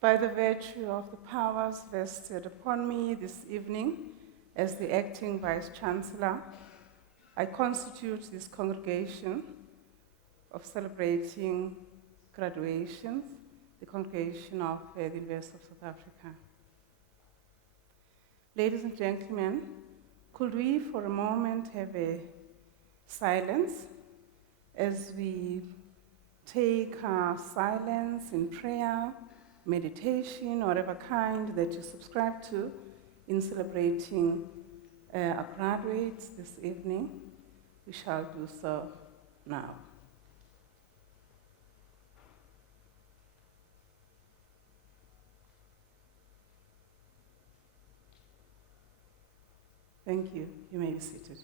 By the virtue of the powers vested upon me this evening as the acting Vice Chancellor, I constitute this congregation of celebrating graduations, the congregation of the University of South Africa. Ladies and gentlemen, could we for a moment have a silence as we take our silence in prayer, meditation, or whatever kind that you subscribe to in celebrating our graduates this evening? We shall do so now. Thank you. You may be seated.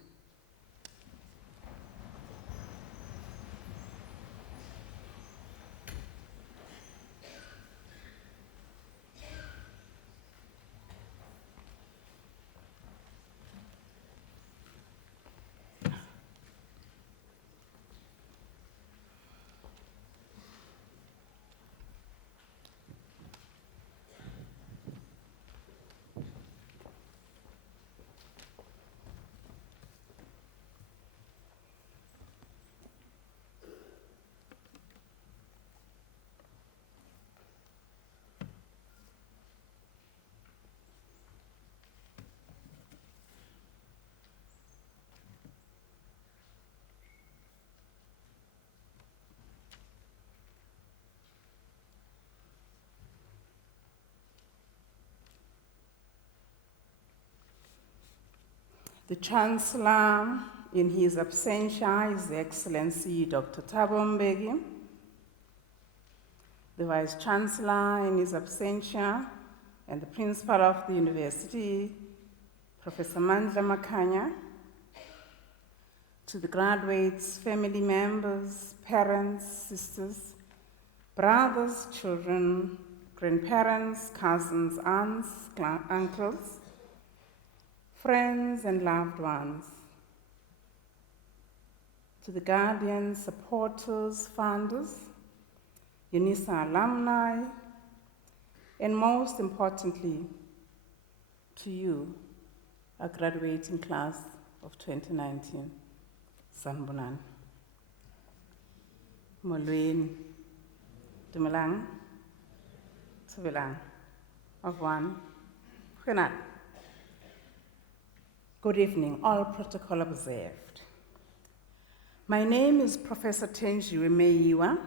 The Chancellor, in his absentia, His Excellency Dr. Thabo Mbeki. The Vice Chancellor, in his absentia, and the Principal of the University, Professor Mandla Makhanya. To the graduates, family members, parents, sisters, brothers, children, grandparents, cousins, aunts, uncles, friends and loved ones, to the guardians, supporters, funders, Unisa alumni, and most importantly, to you, our graduating class of 2019. Sanbonan. Molweni, Dumelang, Tubelang, of one, Kwenak. Good evening, all protocol observed. My name is Professor Tenjiwe Meyiwa.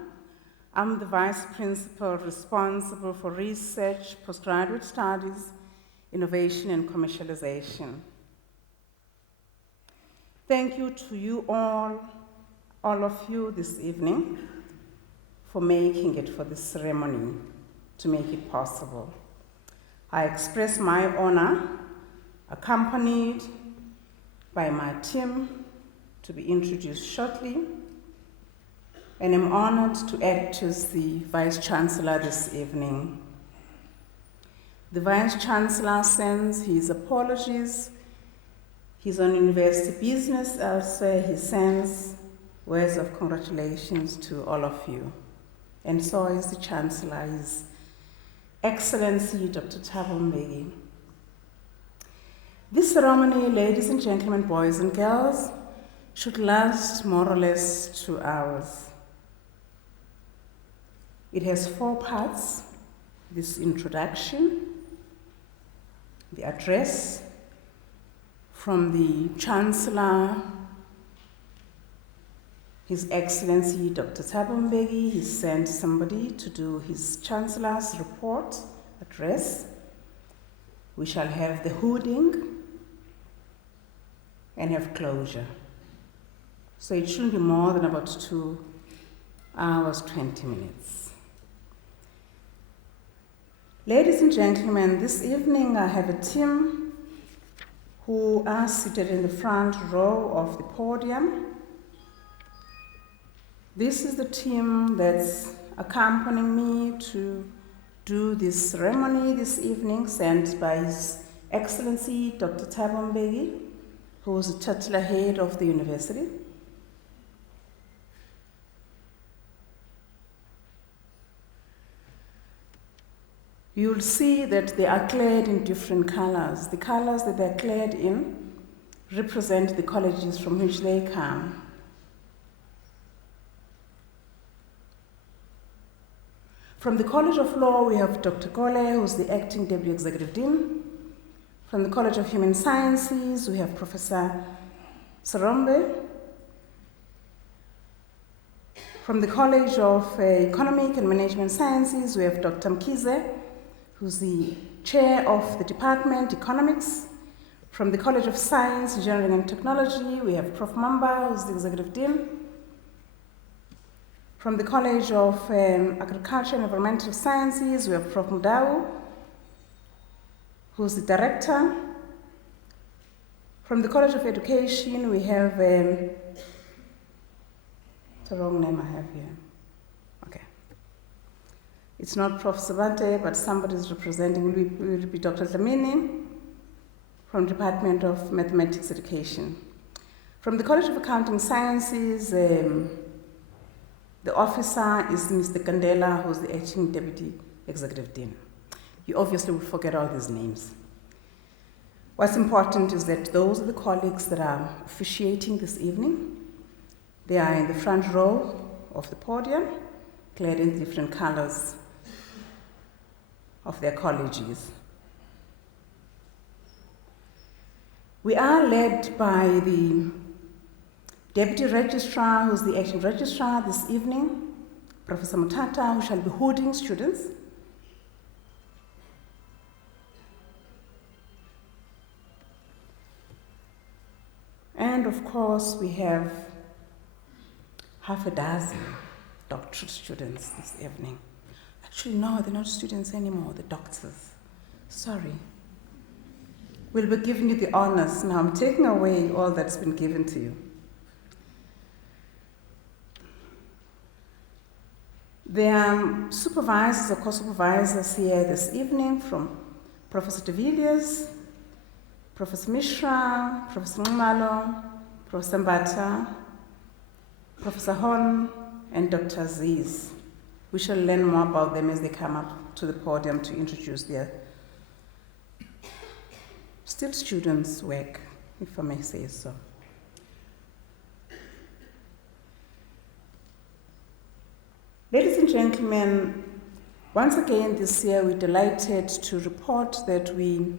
I'm the Vice Principal responsible for research, postgraduate studies, innovation, and commercialization. Thank you to you all of you this evening for making it for this ceremony, to make it possible. I express my honor, accompanied by my team, to be introduced shortly, and I'm honored to act as the Vice Chancellor this evening. The Vice Chancellor sends his apologies. He's on university business elsewhere. He sends words of congratulations to all of you. And so is the Chancellor, His Excellency Dr. Thabo Mbeki. This ceremony, ladies and gentlemen, boys and girls, should last more or less 2 hours. It has 4 parts: this introduction, the address from the Chancellor, His Excellency Dr. Thabo Mbeki. He sent somebody to do his Chancellor's report, address. We shall have the hooding and have closure. So it shouldn't be more than about 2 hours, 20 minutes. Ladies and gentlemen, this evening I have a team who are seated in the front row of the podium. This is the team that's accompanying me to do this ceremony this evening, sent by His Excellency Dr. Thabo Mbeki, who is the titular head of the university. you'll see that they are clad in different colors. The colors that they're clad in represent the colleges from which they come. From the College of Law, we have Dr. Kole, who's the acting Deputy Executive Dean. From the College of Human Sciences, we have Professor Sarombe. From the College of Economic and Management Sciences, we have Dr. Mkize, who's the chair of the Department, Economics. From the College of Science, Engineering and Technology, we have Prof. Mamba, who's the Executive Dean. From the College of Agriculture and Environmental Sciences, we have Prof. Mudau, who's the Director. From the College of Education, we have, it's the wrong name I have here. Okay. It's not Prof. Sabate, but somebody is representing, will be Dr. Dlamini from the Department of Mathematics Education. From the College of Accounting Sciences, the officer is Mr. Kandela, who's the acting Deputy Executive Dean. You obviously will forget all these names. What's important is that those are the colleagues that are officiating this evening. They are in the front row of the podium, clad in different colors of their colleges. We are led by the Deputy Registrar, who's the acting registrar this evening, Professor Mutata, who shall be holding students. And of course, we have half a dozen doctoral students this evening. Actually, no, they're not students anymore, they're doctors. Sorry. We'll be giving you the honors. Now I'm taking away all that's been given to you. There are supervisors or co-supervisors here this evening from Professor de Villiers, Professor Mishra, Professor Mumalo, Professor Mbata, Professor Hon, and Dr. Aziz. We shall learn more about them as they come up to the podium to introduce their still students' work, if I may say so. Ladies and gentlemen, once again this year we're delighted to report that we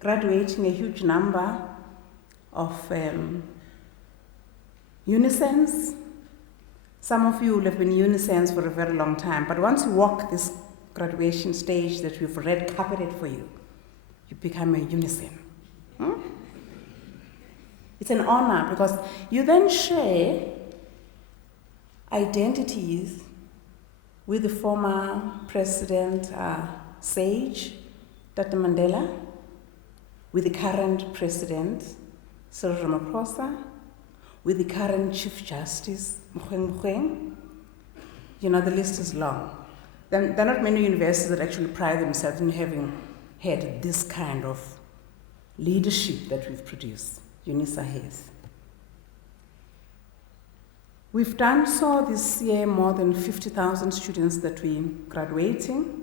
graduating a huge number of unisens. Some of you will have been unisens for a very long time, but once you walk this graduation stage that we've red carpeted for you, you become a unisen. It's an honor because you then share identities with the former President Sage, Dr. Mandela, with the current President, Cyril Ramaphosa, with the current Chief Justice, Mogoeng. You know, the list is long. There are not many universities that actually pride themselves in having had this kind of leadership that we've produced. Unisa has. We've done so this year, more than 50,000 students that we're graduating.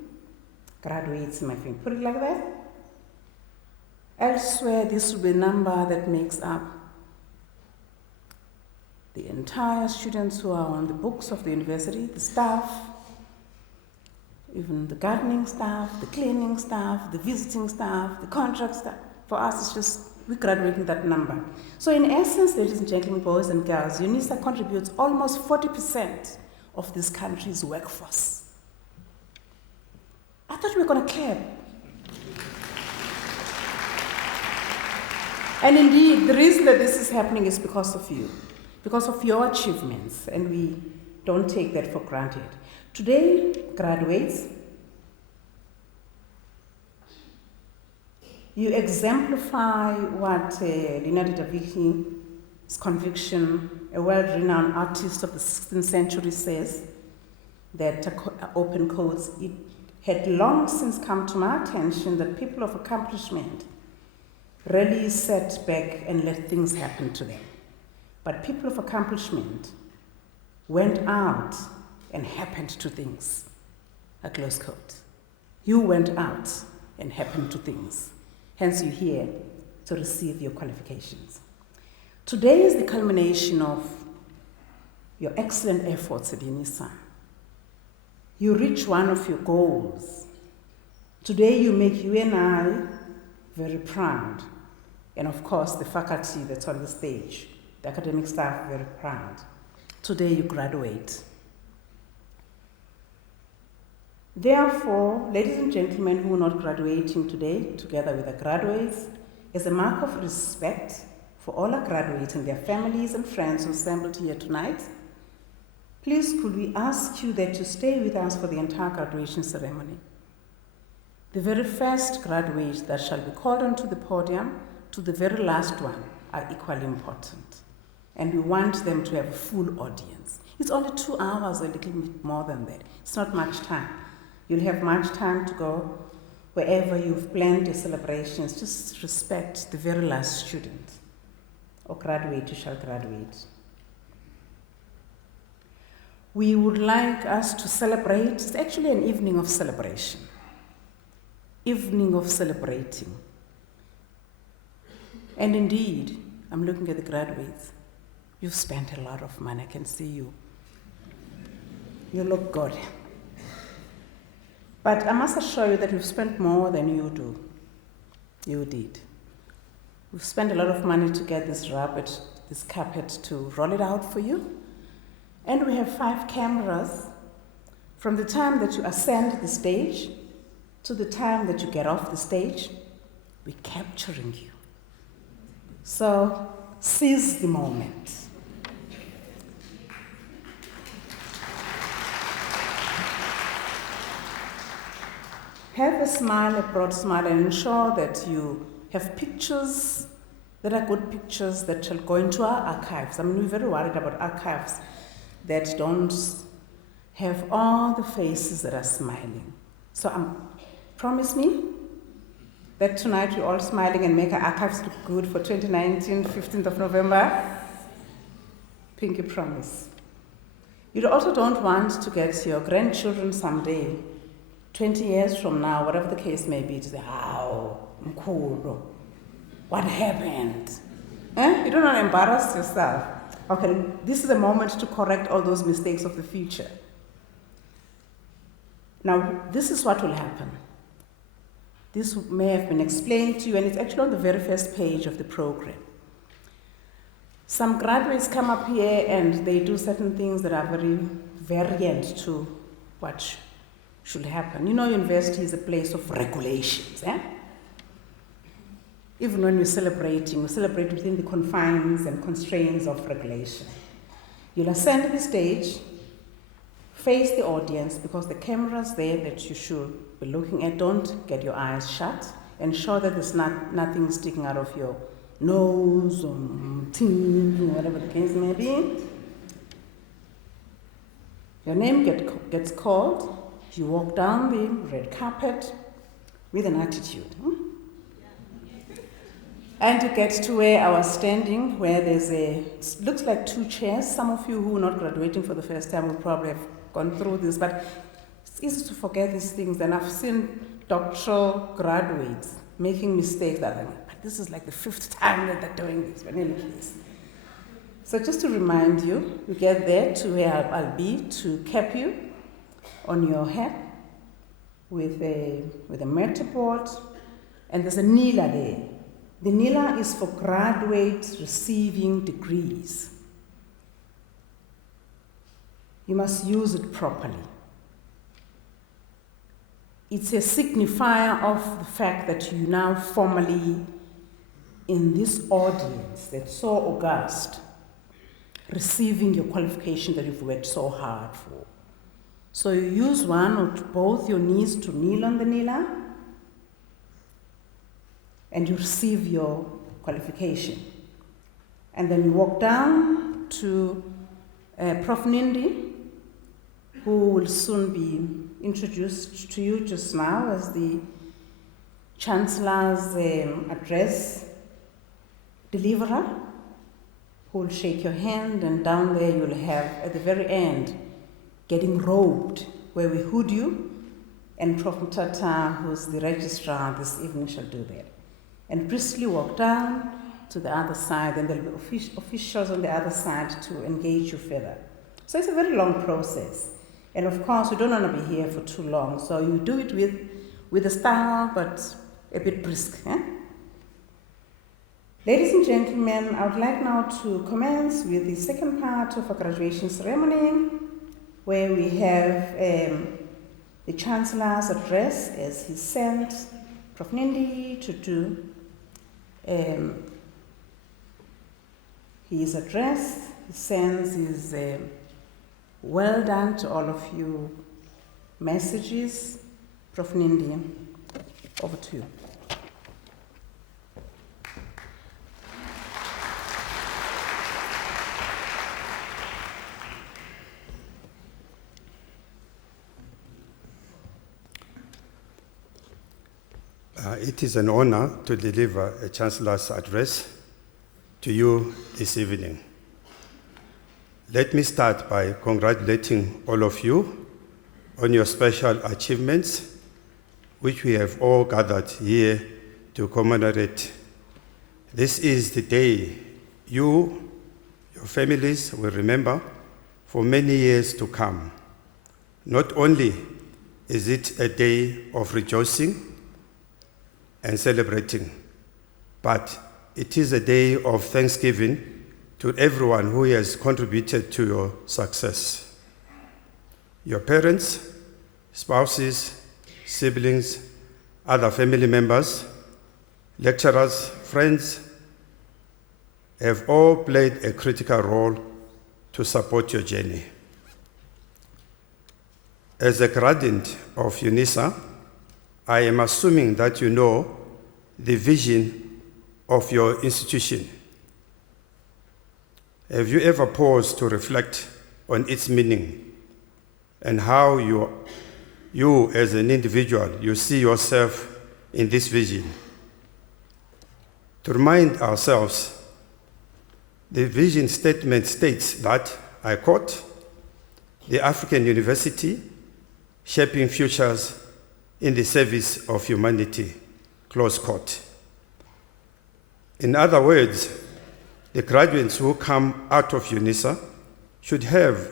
Graduates, I think, put it like that. Elsewhere, this will be a number that makes up the entire students who are on the books of the university, the staff, even the gardening staff, the cleaning staff, the visiting staff, the contract staff. For us, it's just, we're graduating that number. So in essence, ladies and gentlemen, boys and girls, UNISA contributes almost 40% of this country's workforce. I thought we were going to clap. And indeed, the reason that this is happening is because of you, because of your achievements, and we don't take that for granted. Today, graduates, you exemplify what Leonardo da Vinci's conviction, a world-renowned artist of the 16th century, says, that, open quotes, it had long since come to my attention that people of accomplishment rarely sat back and let things happen to them. But people of accomplishment went out and happened to things, a close quote. You went out and happened to things. Hence, you're here to receive your qualifications. Today is the culmination of your excellent efforts at Unisa. You reach one of your goals. Today, you make you and I very proud. And of course, the faculty that's on the stage, the academic staff, very proud. Today, you graduate. Therefore, ladies and gentlemen who are not graduating today, together with the graduates, as a mark of respect for all our graduates and their families and friends who assembled here tonight, please could we ask you that you stay with us for the entire graduation ceremony. The very first graduates that shall be called onto the podium to the very last one are equally important. And we want them to have a full audience. It's only 2 hours, a little bit more than that. It's not much time. You'll have much time to go wherever you've planned your celebrations. Just respect the very last student or graduate who shall graduate. We would like us to celebrate. It's actually an evening of celebration. Evening of celebrating. And indeed, I'm looking at the graduates. You've spent a lot of money. I can see you. You look good. But I must assure you that we've spent more than you do. You did. We've spent a lot of money to get this carpet to roll it out for you. And we have 5 cameras from the time that you ascend the stage to the time that you get off the stage. We're capturing you. So seize the moment. Have a smile, a broad smile, and ensure that you have pictures that are good pictures that shall go into our archives. I mean, we're very worried about archives that don't have all the faces that are smiling. So promise me that tonight we're all smiling and make our archives look good for 2019, 15th of November. Pinky promise. You also don't want to get your grandchildren someday, 20 years from now, whatever the case may be, to say, "How, mkhulu, what happened?" You don't want to embarrass yourself. Okay, this is a moment to correct all those mistakes of the future. Now, this is what will happen. This may have been explained to you, and it's actually on the very first page of the program. Some graduates come up here and they do certain things that are very variant to what should happen. You know, university is a place of regulations. Even when we're celebrating, we celebrate within the confines and constraints of regulation. You'll ascend the stage, face the audience, because the cameras there that you should be looking at, don't get your eyes shut. Ensure that there's nothing sticking out of your nose or teeth, or whatever the case may be. Your name gets called. You walk down the red carpet with an attitude. And you get to where I was standing, where it looks like 2 chairs. Some of you who are not graduating for the first time will probably have gone through this, but it's easy to forget these things. And I've seen doctoral graduates making mistakes but this is like the 5th time that they're doing this, but in any case. So just to remind you, you get there to where I'll be to cap you on your head with a meta board, and there's a nila there. The nila is for graduates receiving degrees. You must use it properly. It's a signifier of the fact that you now formally in this audience that's so august, receiving your qualification that you've worked so hard for. So you use one or both your knees to kneel on the nila, and you receive your qualification. And then you walk down to Prof. Nindi, who will soon be introduced to you just now as the Chancellor's address deliverer, who will shake your hand, and down there you'll have, at the very end, getting robed, where we hood you and Prof. Mtata, who's the registrar this evening, shall do that. And briskly walk down to the other side, and there'll be officials on the other side to engage you further. So it's a very long process. And of course, we don't want to be here for too long, so you do it with a style, but a bit brisk. Eh? Ladies and gentlemen, I would like now to commence with the second part of our graduation ceremony, where we have the Chancellor's address as he sent Prof. Nindi to do his address. He sends his well done to all of you messages. Prof. Nindi, over to you. It is an honor to deliver a Chancellor's address to you this evening. Let me start by congratulating all of you on your special achievements, which we have all gathered here to commemorate. This is the day you, your families will remember for many years to come. Not only is it a day of rejoicing and celebrating, but it is a day of thanksgiving to everyone who has contributed to your success. Your parents, spouses, siblings, other family members, lecturers, friends have all played a critical role to support your journey. As a graduate of Unisa, I am assuming that you know the vision of your institution. Have you ever paused to reflect on its meaning and how you as an individual, you see yourself in this vision? To remind ourselves, the vision statement states that, I quote, "The African University, shaping futures in the service of humanity," close quote. In other words, the graduates who come out of Unisa should have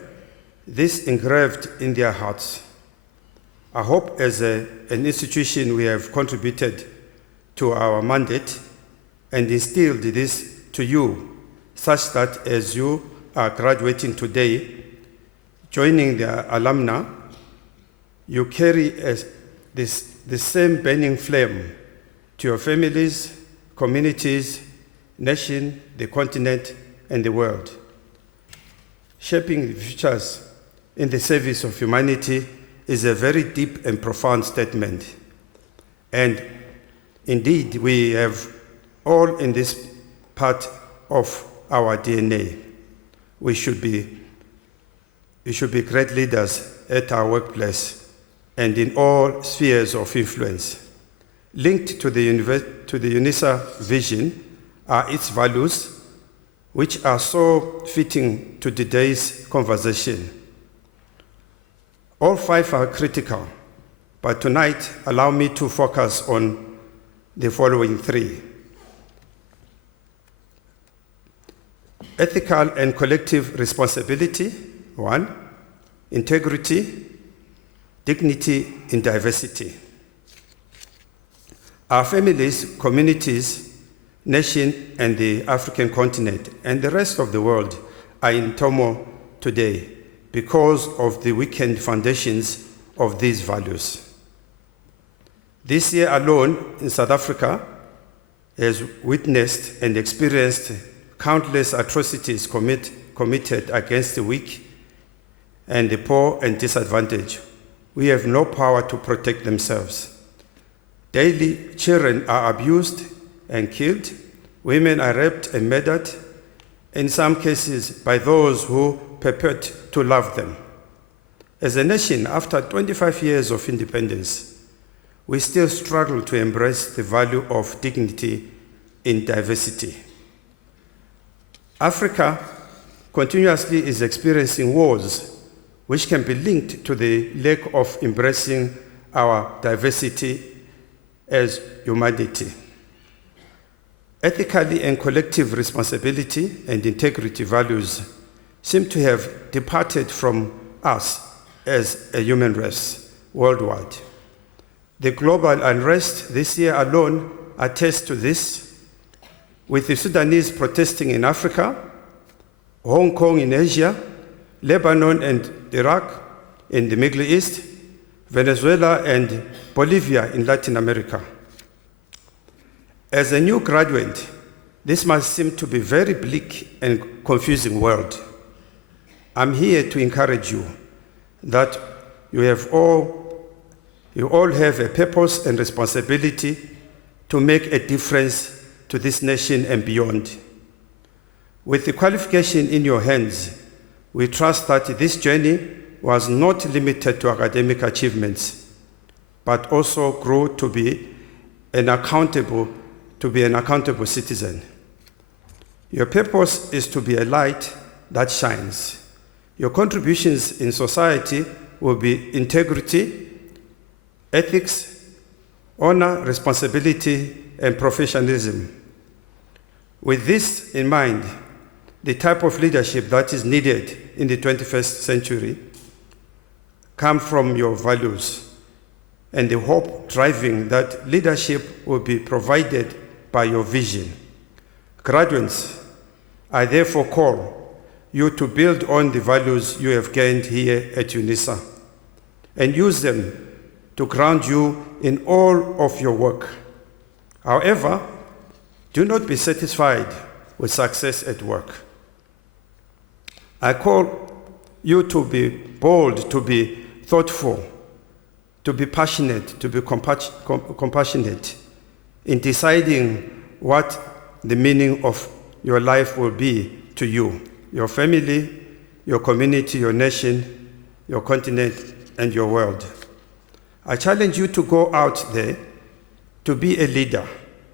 this engraved in their hearts. I hope as an institution we have contributed to our mandate and instilled this to you, such that as you are graduating today, joining the alumni, you carry the same burning flame to your families, communities, nation, the continent, and the world. Shaping the futures in the service of humanity is a very deep and profound statement. And indeed, we have all in this part of our DNA. We should be great leaders at our workplace and in all spheres of influence. Linked to the Unisa vision are its values, which are so fitting to today's conversation. All five are critical, but tonight allow me to focus on the following three. Ethical and collective responsibility, one. Integrity, dignity in diversity. Our families, communities, nation, and the African continent, and the rest of the world are in turmoil today because of the weakened foundations of these values. This year alone in South Africa has witnessed and experienced countless atrocities committed against the weak and the poor and disadvantaged. We have no power to protect themselves. Daily, children are abused and killed, women are raped and murdered, in some cases by those who purport to love them. As a nation, after 25 years of independence, we still struggle to embrace the value of dignity in diversity. Africa continuously is experiencing wars which can be linked to the lack of embracing our diversity as humanity. Ethically and collective responsibility and integrity values seem to have departed from us as a human race worldwide. The global unrest this year alone attests to this, with the Sudanese protesting in Africa, Hong Kong in Asia, Lebanon and Iraq in the Middle East, Venezuela and Bolivia in Latin America. As a new graduate, this must seem to be a very bleak and confusing world. I'm here to encourage you that you all have a purpose and responsibility to make a difference to this nation and beyond. With the qualification in your hands, we trust that this journey was not limited to academic achievements, but also grew to be an accountable citizen. Your purpose is to be a light that shines. Your contributions in society will be integrity, ethics, honor, responsibility, and professionalism. With this in mind, the type of leadership that is needed in the 21st century comes from your values and the hope driving that leadership will be provided by your vision. Graduates, I therefore call you to build on the values you have gained here at Unisa and use them to ground you in all of your work. However, do not be satisfied with success at work. I call you to be bold, to be thoughtful, to be passionate, to be compassionate in deciding what the meaning of your life will be to you, your family, your community, your nation, your continent, and your world. I challenge you to go out there to be a leader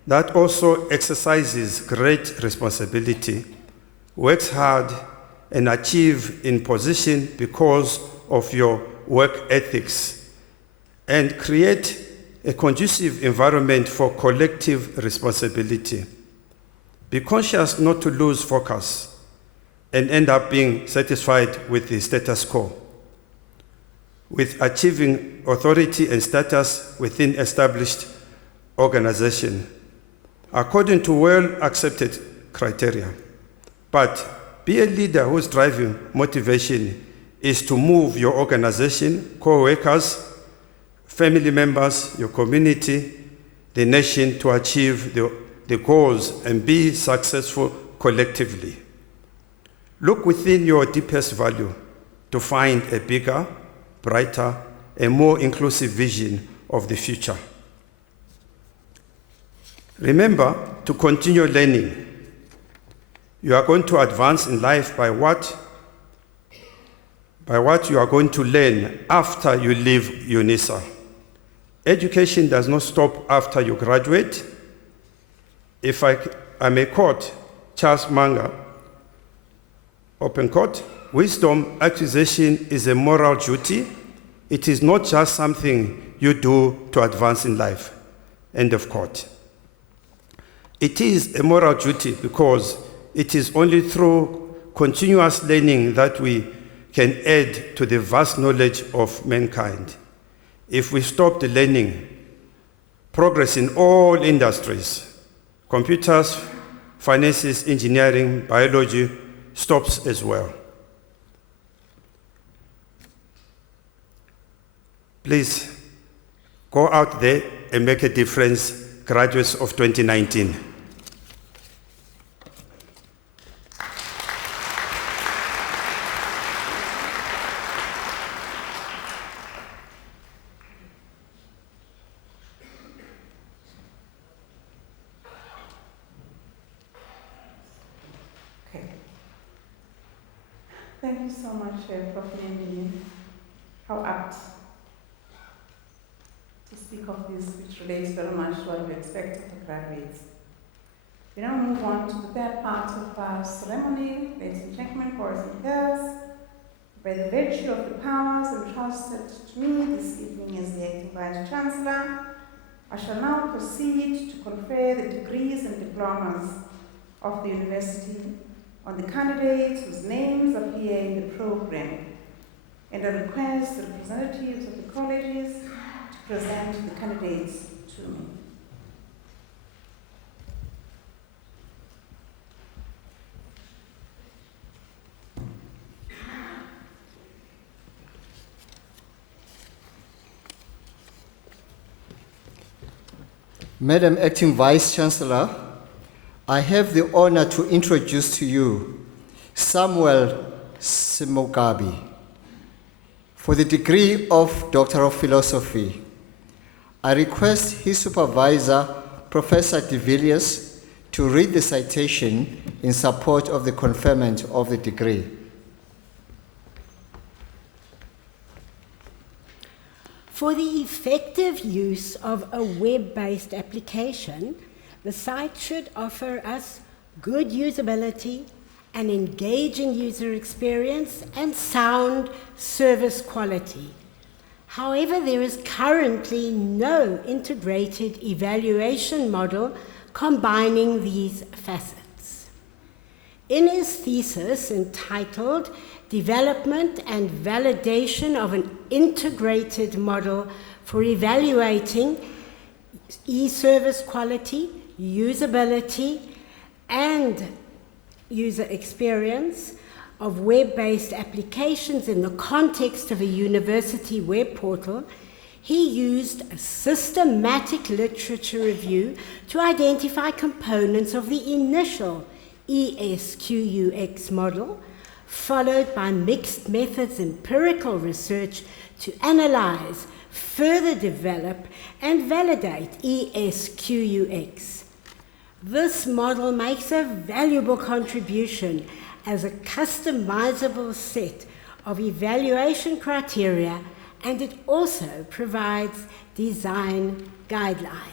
that also exercises great responsibility, works hard, and achieve in position because of your work ethics, and create a conducive environment for collective responsibility. Be conscious not to lose focus and end up being satisfied with the status quo, with achieving authority and status within established organization, according to well-accepted criteria. But be a leader whose driving motivation is to move your organization, co-workers, family members, your community, the nation to achieve the goals and be successful collectively. Look within your deepest value to find a bigger, brighter, and more inclusive vision of the future. Remember to continue learning. You are going to advance in life by what you are going to learn after you leave Unisa. Education does not stop after you graduate. If I may quote Charles Munger, open quote, "Wisdom acquisition is a moral duty. It is not just something you do to advance in life." End of quote. It is a moral duty because it is only through continuous learning that we can add to the vast knowledge of mankind. If we stop the learning, progress in all industries, computers, finances, engineering, biology, stops as well. Please go out there and make a difference, graduates of 2019. Thank you so much, Prof. Nandini. How apt to speak of this, which relates very much to what we expect of the graduates. We now move on to the third part of our ceremony. Ladies and gentlemen, boys and girls, By the virtue of the powers entrusted to me this evening as the acting Vice Chancellor, I shall now proceed to confer the degrees and diplomas of the University on the candidates whose names appear in the program, and I request the representatives of the colleges to present the candidates to me. Madam Acting Vice Chancellor, I have the honor to introduce to you Samuel Simogabi for the degree of Doctor of Philosophy. I request his supervisor, Professor De Villiers, to read the citation in support of the conferment of the degree. For the effective use of a web-based application, the site should offer us good usability, an engaging user experience, and sound service quality. However, there is currently no integrated evaluation model combining these facets. In his thesis entitled Development and Validation of an Integrated Model for Evaluating E-Service Quality, Usability, and User Experience of Web-Based Applications in the context of a university web portal, he used a systematic literature review to identify components of the initial ESQUX model, followed by mixed methods empirical research to analyze, further develop, and validate ESQUX. This model makes a valuable contribution as a customizable set of evaluation criteria, and it also provides design guidelines.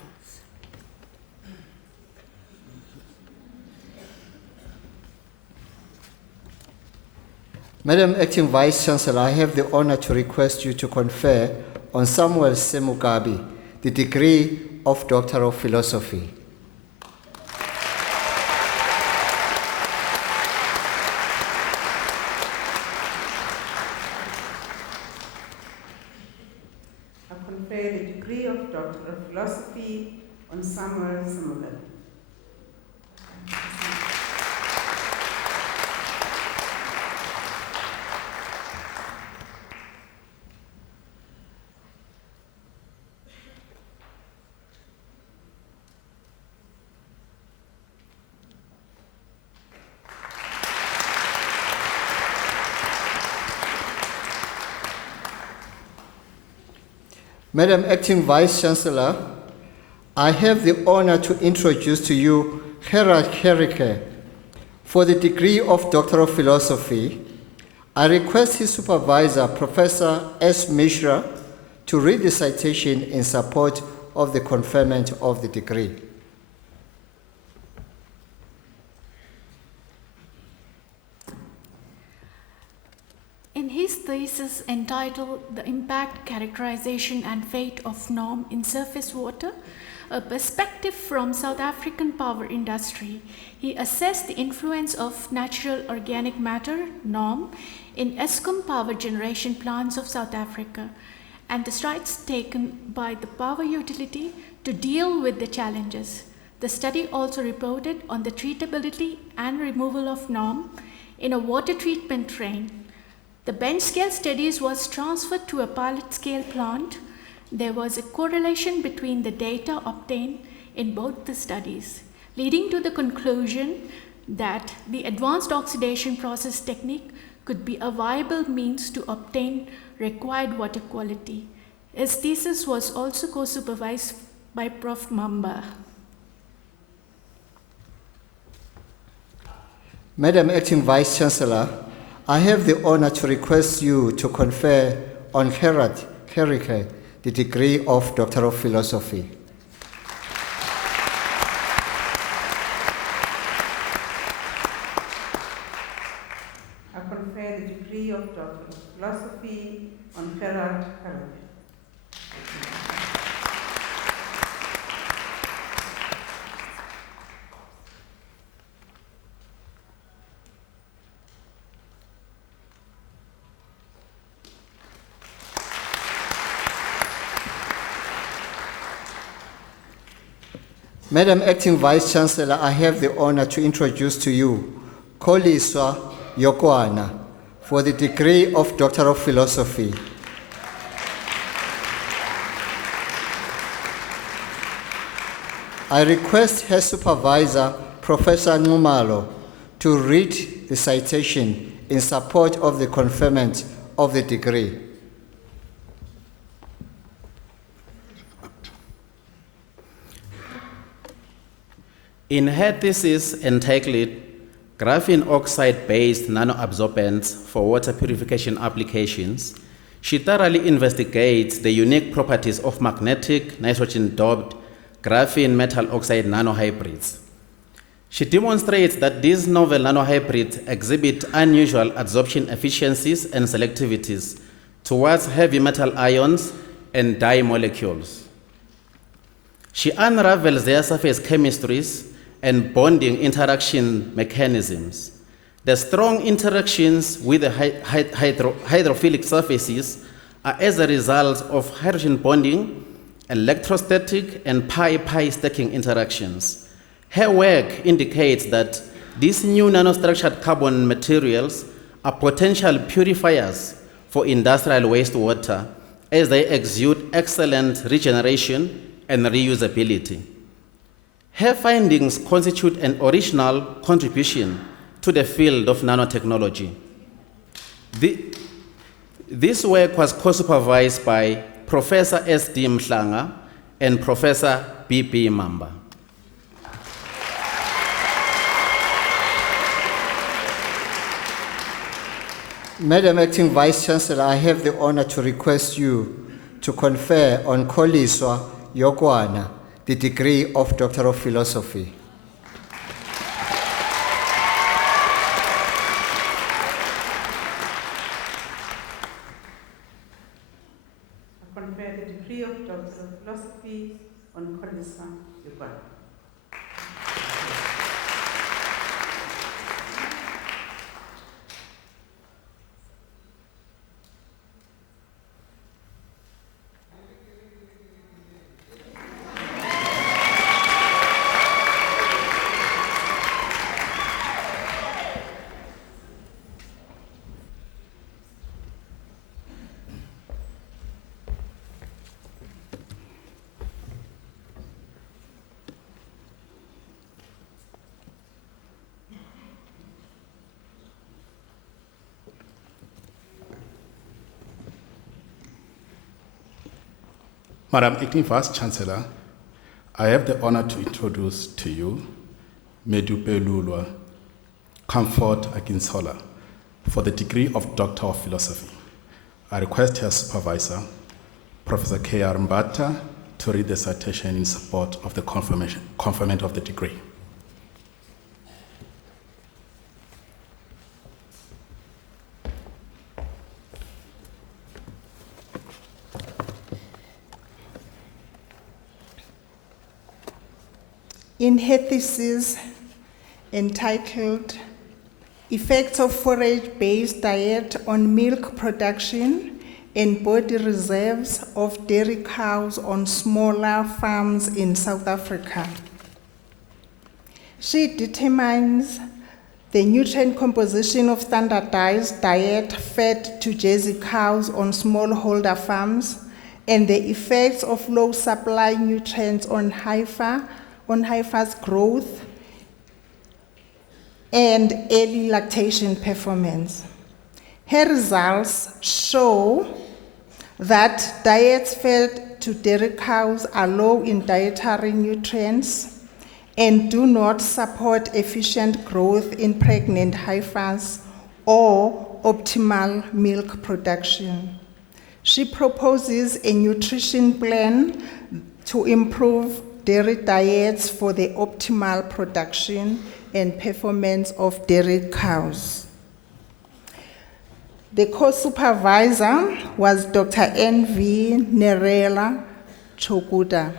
Madam Acting Vice Chancellor, I have the honor to request you to confer on Samuel Semugabi the degree of Doctor of Philosophy. I confer the degree of Doctor of Philosophy on Samuel Semugabi. Madam Acting Vice Chancellor, I have the honor to introduce to you Gerard Gericke for the degree of Doctor of Philosophy. I request his supervisor, Professor S. Mishra, to read the citation in support of the conferment of the degree. In his thesis entitled The Impact, Characterization and Fate of Norm in Surface Water, a perspective from South African power industry, he assessed the influence of natural organic matter, NORM, in Eskom power generation plants of South Africa, and the strides taken by the power utility to deal with the challenges. The study also reported on the treatability and removal of NORM in a water treatment train. The bench scale studies was transferred to a pilot scale plant. There was a correlation between the data obtained in both the studies, leading to the conclusion that the advanced oxidation process technique could be a viable means to obtain required water quality. His thesis was also co-supervised by Prof. Mamba. Madam Acting Vice Chancellor, I have the honor to request you to confer on Gerard Gericke the degree of Doctor of Philosophy. I confer the degree of Doctor of Philosophy on Herald Health. Madam Acting Vice Chancellor, I have the honor to introduce to you Koliswa Yokwana for the degree of Doctor of Philosophy. I request her supervisor, Professor Numalo, to read the citation in support of the conferment of the degree. In her thesis entitled Graphene Oxide-Based Nanoabsorbents for Water Purification Applications, she thoroughly investigates the unique properties of magnetic nitrogen-doped graphene metal oxide nanohybrids. She demonstrates that these novel nanohybrids exhibit unusual adsorption efficiencies and selectivities towards heavy metal ions and dye molecules. She unravels their surface chemistries and bonding interaction mechanisms. The strong interactions with the hydrophilic surfaces are as a result of hydrogen bonding, electrostatic, and pi-pi stacking interactions. Her work indicates that these new nanostructured carbon materials are potential purifiers for industrial wastewater as they exude excellent regeneration and reusability. Her findings constitute an original contribution to the field of nanotechnology. This work was co-supervised by Professor S.D. Mhlanga and Professor B.B. Mamba. Madam Acting Vice Chancellor, I have the honor to request you to confer on Koliswa Yokwana the degree of Doctor of Philosophy. I confer the degree of Doctor of Philosophy on Unisa. Madam Acting Vice Chancellor, I have the honor to introduce to you Medupe Lulwa Comfort Akinsola for the degree of Doctor of Philosophy. I request her supervisor, Professor K.R. Mbata, to read the citation in support of the conferment of the degree. In her thesis entitled Effects of Forage-Based Diet on Milk Production and Body Reserves of Dairy Cows on Smaller Farms in South Africa, she determines the nutrient composition of standardized diet fed to Jersey cows on smallholder farms and the effects of low supply nutrients on heifer's growth and early lactation performance. Her results show that diets fed to dairy cows are low in dietary nutrients and do not support efficient growth in pregnant heifers or optimal milk production. She proposes a nutrition plan to improve dairy diets for the optimal production and performance of dairy cows. The co-supervisor was Dr. N.V. Nerela Chokuda.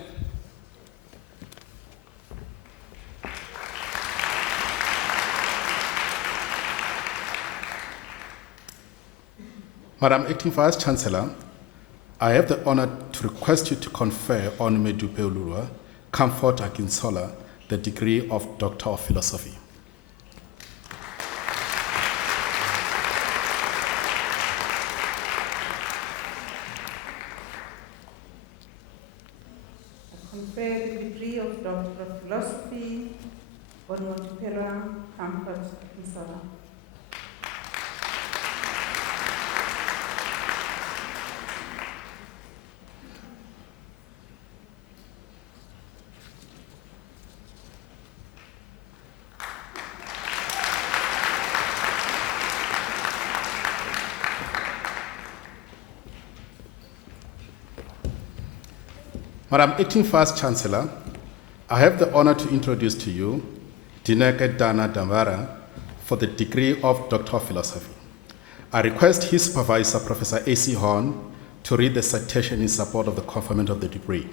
Madam Acting Vice Chancellor, I have the honor to request you to confer on Medupe Comfort Akinsola the degree of Doctor of Philosophy. Confer the degree of Doctor of Philosophy on Motupelwa Comfort Akinsola. Madam Acting Vice Chancellor, I have the honor to introduce to you Dineke Dana Damara for the degree of Doctor of Philosophy. I request his supervisor, Professor A.C. Horn, to read the citation in support of the conferment of the degree.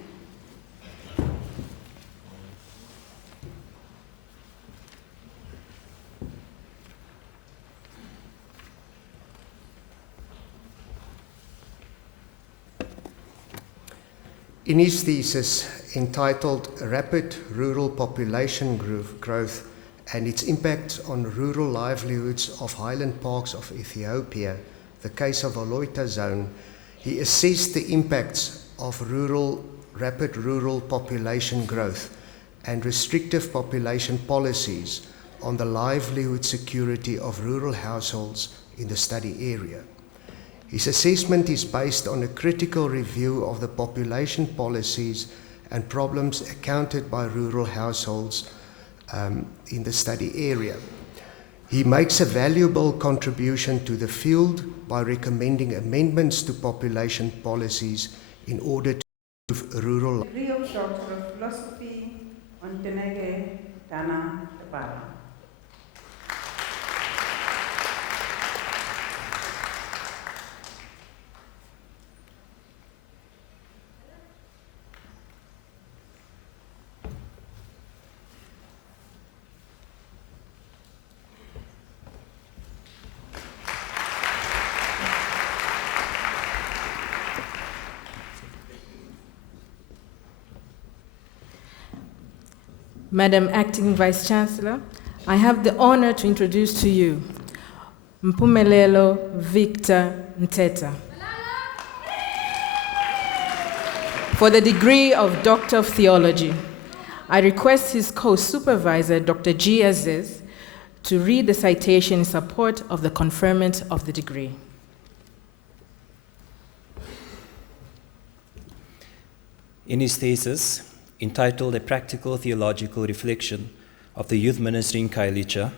In his thesis entitled Rapid Rural Population Growth and its Impact on Rural Livelihoods of Highland Parks of Ethiopia, the case of Oloita Zone, he assessed the impacts of rapid rural population growth and restrictive population policies on the livelihood security of rural households in the study area. His assessment is based on a critical review of the population policies and problems encountered by rural households in the study area. He makes a valuable contribution to the field by recommending amendments to population policies in order to improve rural. Degree of Doctor of Philosophy on Dineke Dana Damara. Madam Acting Vice Chancellor, I have the honor to introduce to you Mpumelelo Victor Nteta for the degree of Doctor of Theology. I request his co-supervisor, Dr. G. Aziz, to read the citation in support of the conferment of the degree. In his thesis, entitled A Practical Theological Reflection of the Youth Ministry in Khayelitsha,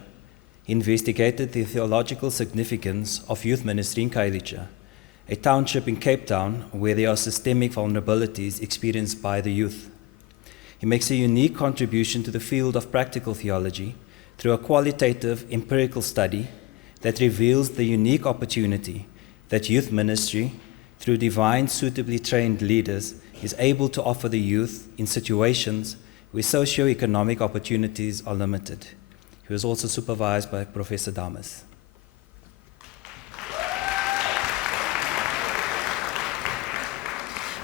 he investigated the theological significance of youth ministry in Khayelitsha, a township in Cape Town where there are systemic vulnerabilities experienced by the youth. He makes a unique contribution to the field of practical theology through a qualitative empirical study that reveals the unique opportunity that youth ministry, through divine suitably trained leaders, is able to offer the youth in situations where socio-economic opportunities are limited. He was also supervised by Professor Damas.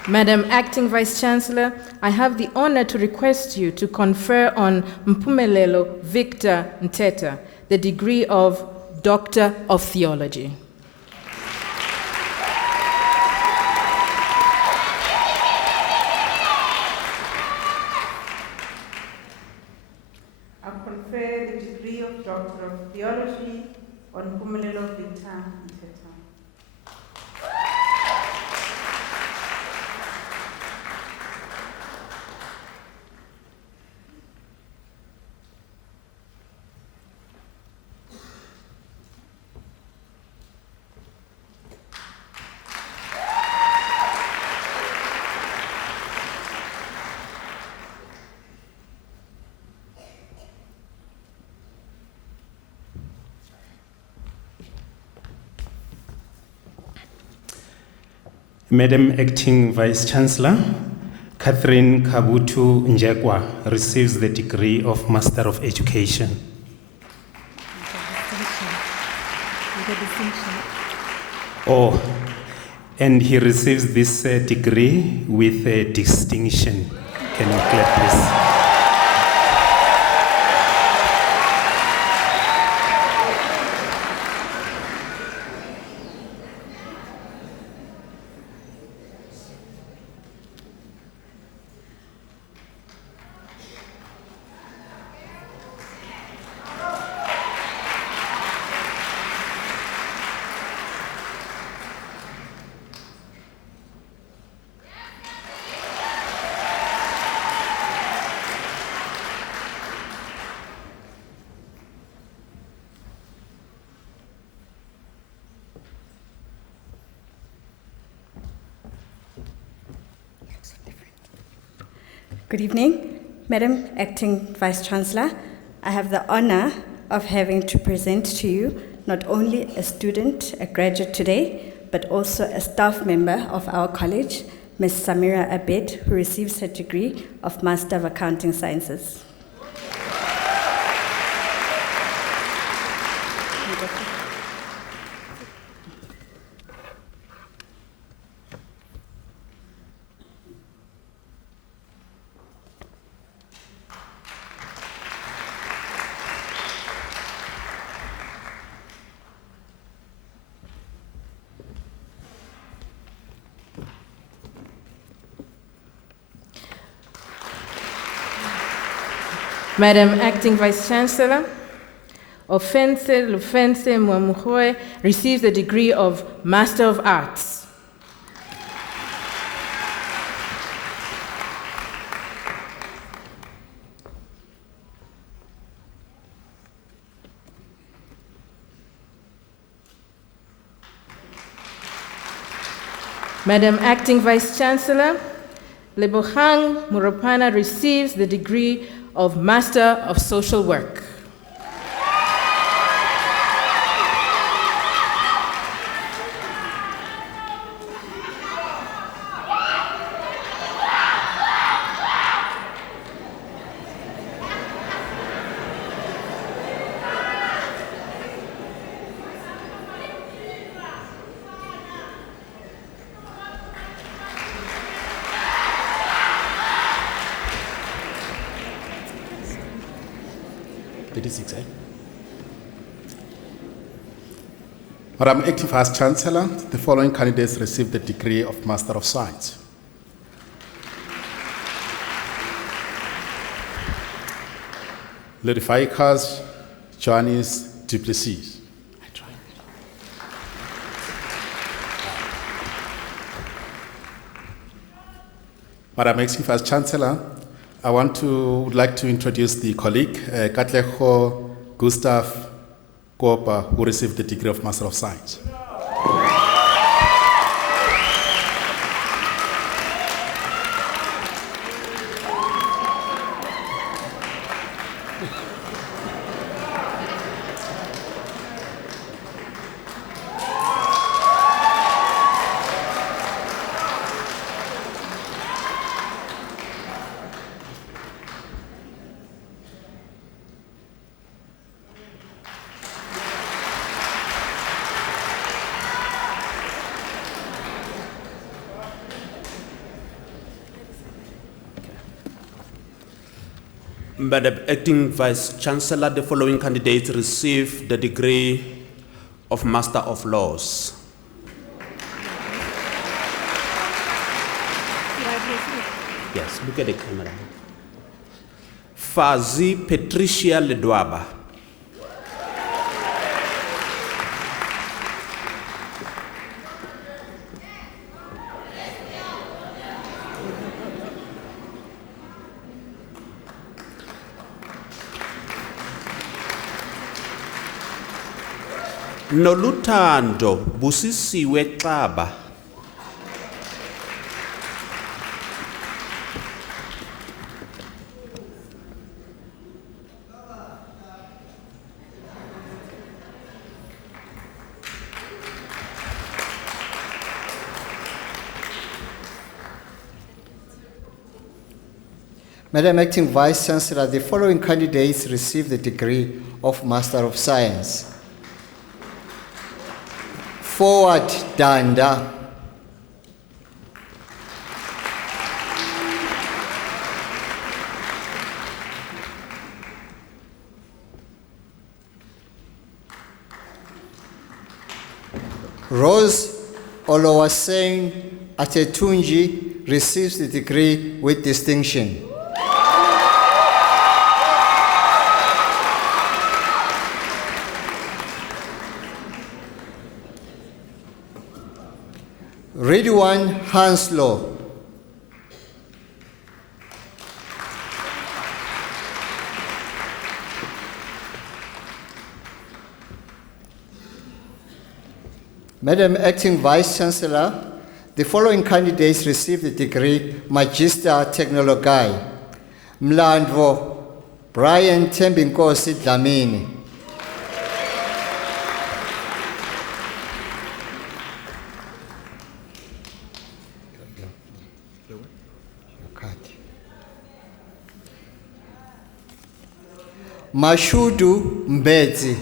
Madam Acting Vice Chancellor, I have the honor to request you to confer on Mpumelelo Victor Nteta the degree of Doctor of Theology. I confer the degree of Doctor of Theology on Mpumelelo Victor Nteta. Madam Acting Vice Chancellor, Catherine Kabutu Njekwa receives the degree of Master of Education. Oh, and he receives this degree with a distinction. Can you clap, please? Good evening, Madam Acting Vice Chancellor. I have the honor of having to present to you not only a student, a graduate today, but also a staff member of our college, Ms. Samira Abed, who receives her degree of Master of Accounting Sciences. Madam Acting Vice Chancellor, Ofense Lufense Mwamuhoe receives the degree of Master of Arts. Madam Acting Vice Chancellor, Lebohang Muropana receives the degree of Master of Social Work. Madam Acting Vice Chancellor, the following candidates received the degree of Master of Science. Lady Faikas Johannes Duplessis. Madam Acting Vice Chancellor, I would like to introduce the colleague, Katleho Gustav Kopa, who received the degree of Master of Science. Madam Acting Vice Chancellor, the following candidates receive the degree of Master of Laws. Yes, look at the camera. Fazi Patricia Ledwaba. Noluthando Busisiwe Xaba. Madam Acting Vice Chancellor, the following candidates received the degree of Master of Science. Forward Danda. Rose Olowaseng Atetunji receives the degree with distinction. Ridwan Hanslow. Madam Acting Vice Chancellor, the following candidates received the degree Magister Technologi. Mlandvo Brian Tembinkosi Dlamini. Mashudu Mbedzi.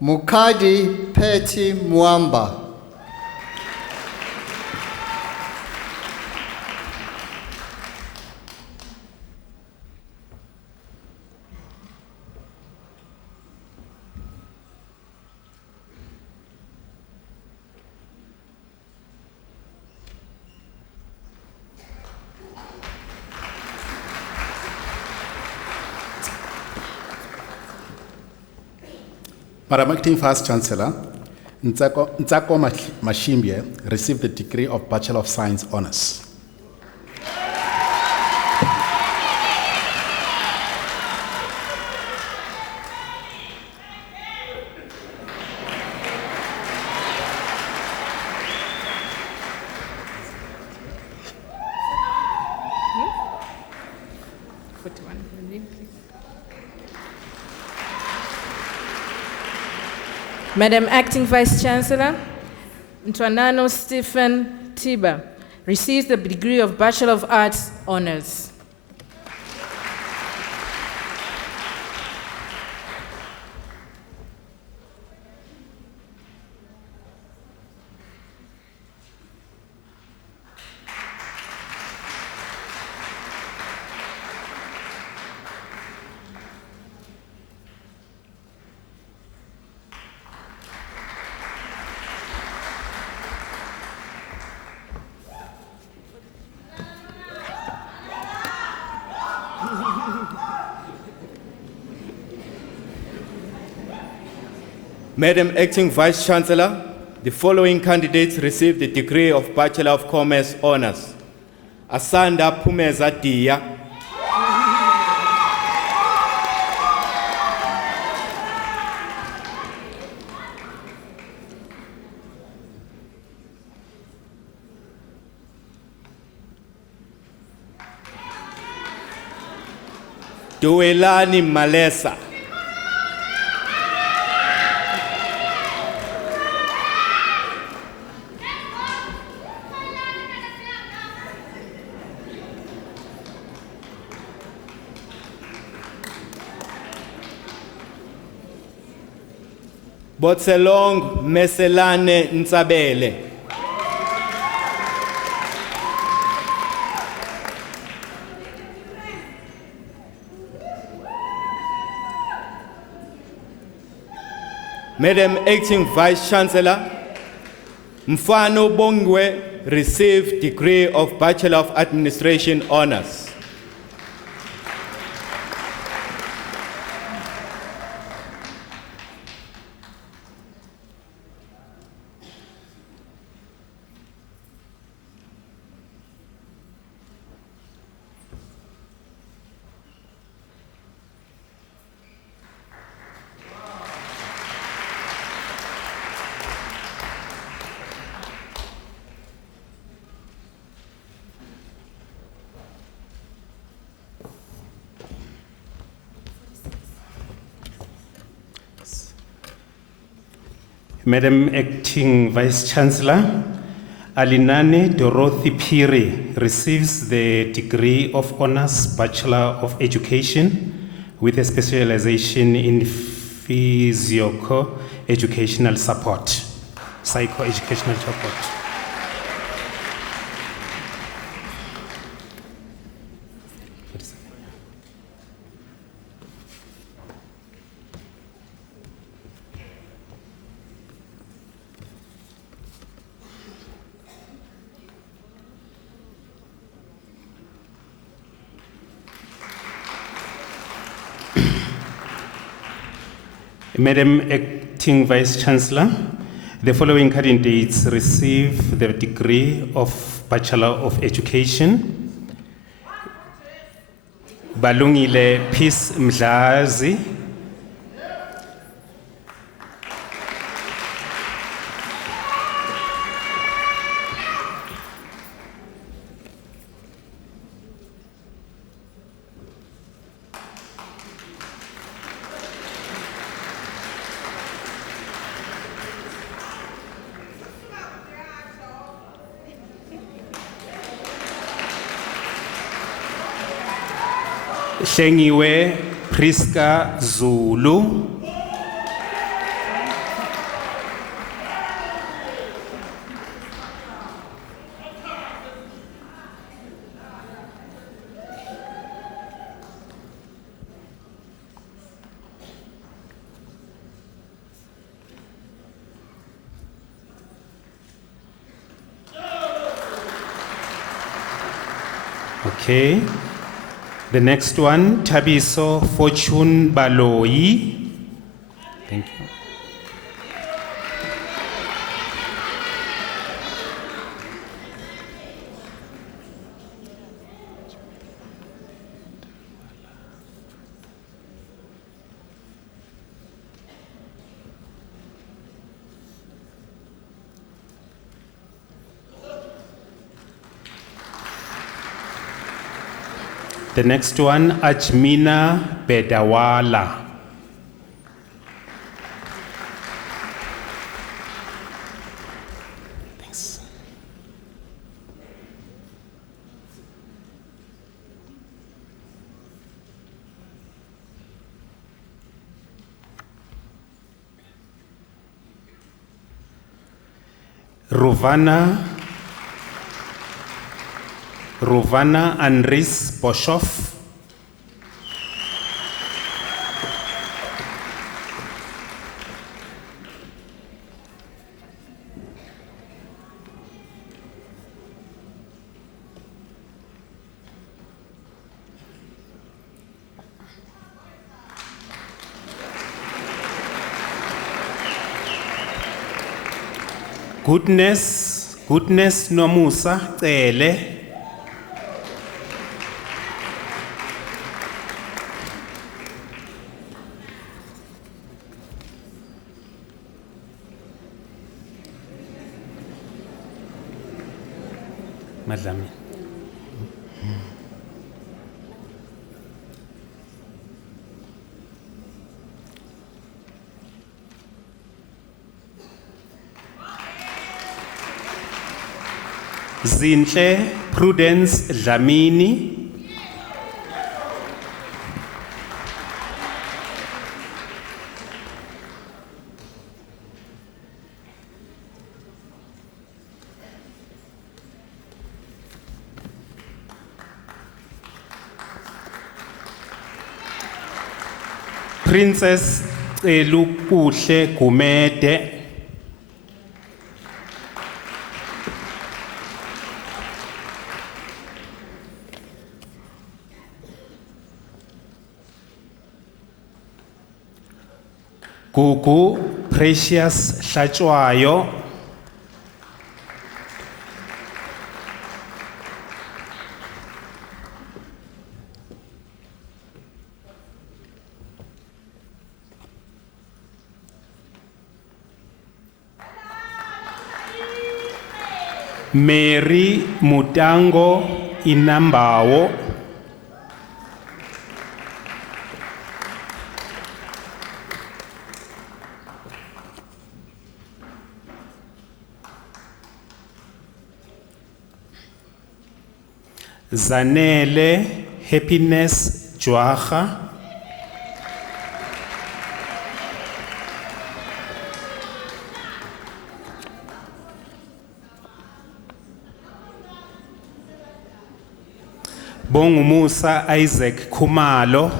Mukadi Peti Mwamba. Madam Acting Vice Chancellor, Ntsako Mashimbye received the degree of Bachelor of Science Honours. Madam Acting Vice Chancellor, Ntwanano Stephen Tiba receives the degree of Bachelor of Arts Honours. Madam Acting Vice Chancellor, the following candidates received the degree of Bachelor of Commerce Honours. Asanda Pumeza Dia. Duelani Malesa. Botselong Meselane Ntsabele. Madam Acting Vice Chancellor, Mfano Bongwe received degree of Bachelor of Administration Honours. Madam Acting Vice Chancellor, Alinane Dorothy Piri receives the degree of Honours Bachelor of Education with a specialization in psychoeducational support. Madam Acting Vice Chancellor, the following candidates receive the degree of Bachelor of Education. Balungile Peace Mdlazi, Hlengiwe Priska Zulu, okay. The next one, Tabiso Fortune Baloyi. Thank you. The next one, Ajmina Bedawala. Thanks. Rovana Andris Boshoff. Goodness Nomusa Cele. Madlami. Zinhle Prudence Dlamini. Princess Elukuhle Gumede. Gugu Precious Hlachwayo. Mary Mutango Inambawo. Zanele Happiness Jwaga, Bongumusa Isaac Khumalo,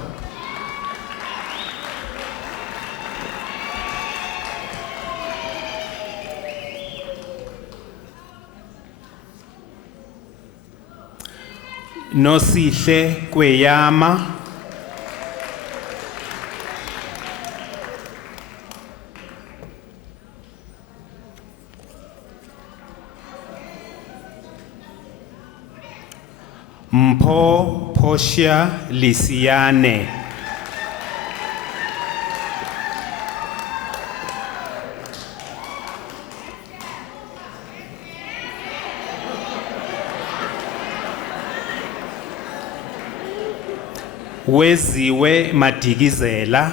Nosihle Kweyama, Mpho Portia Lisiane, Weziwe Madikizela,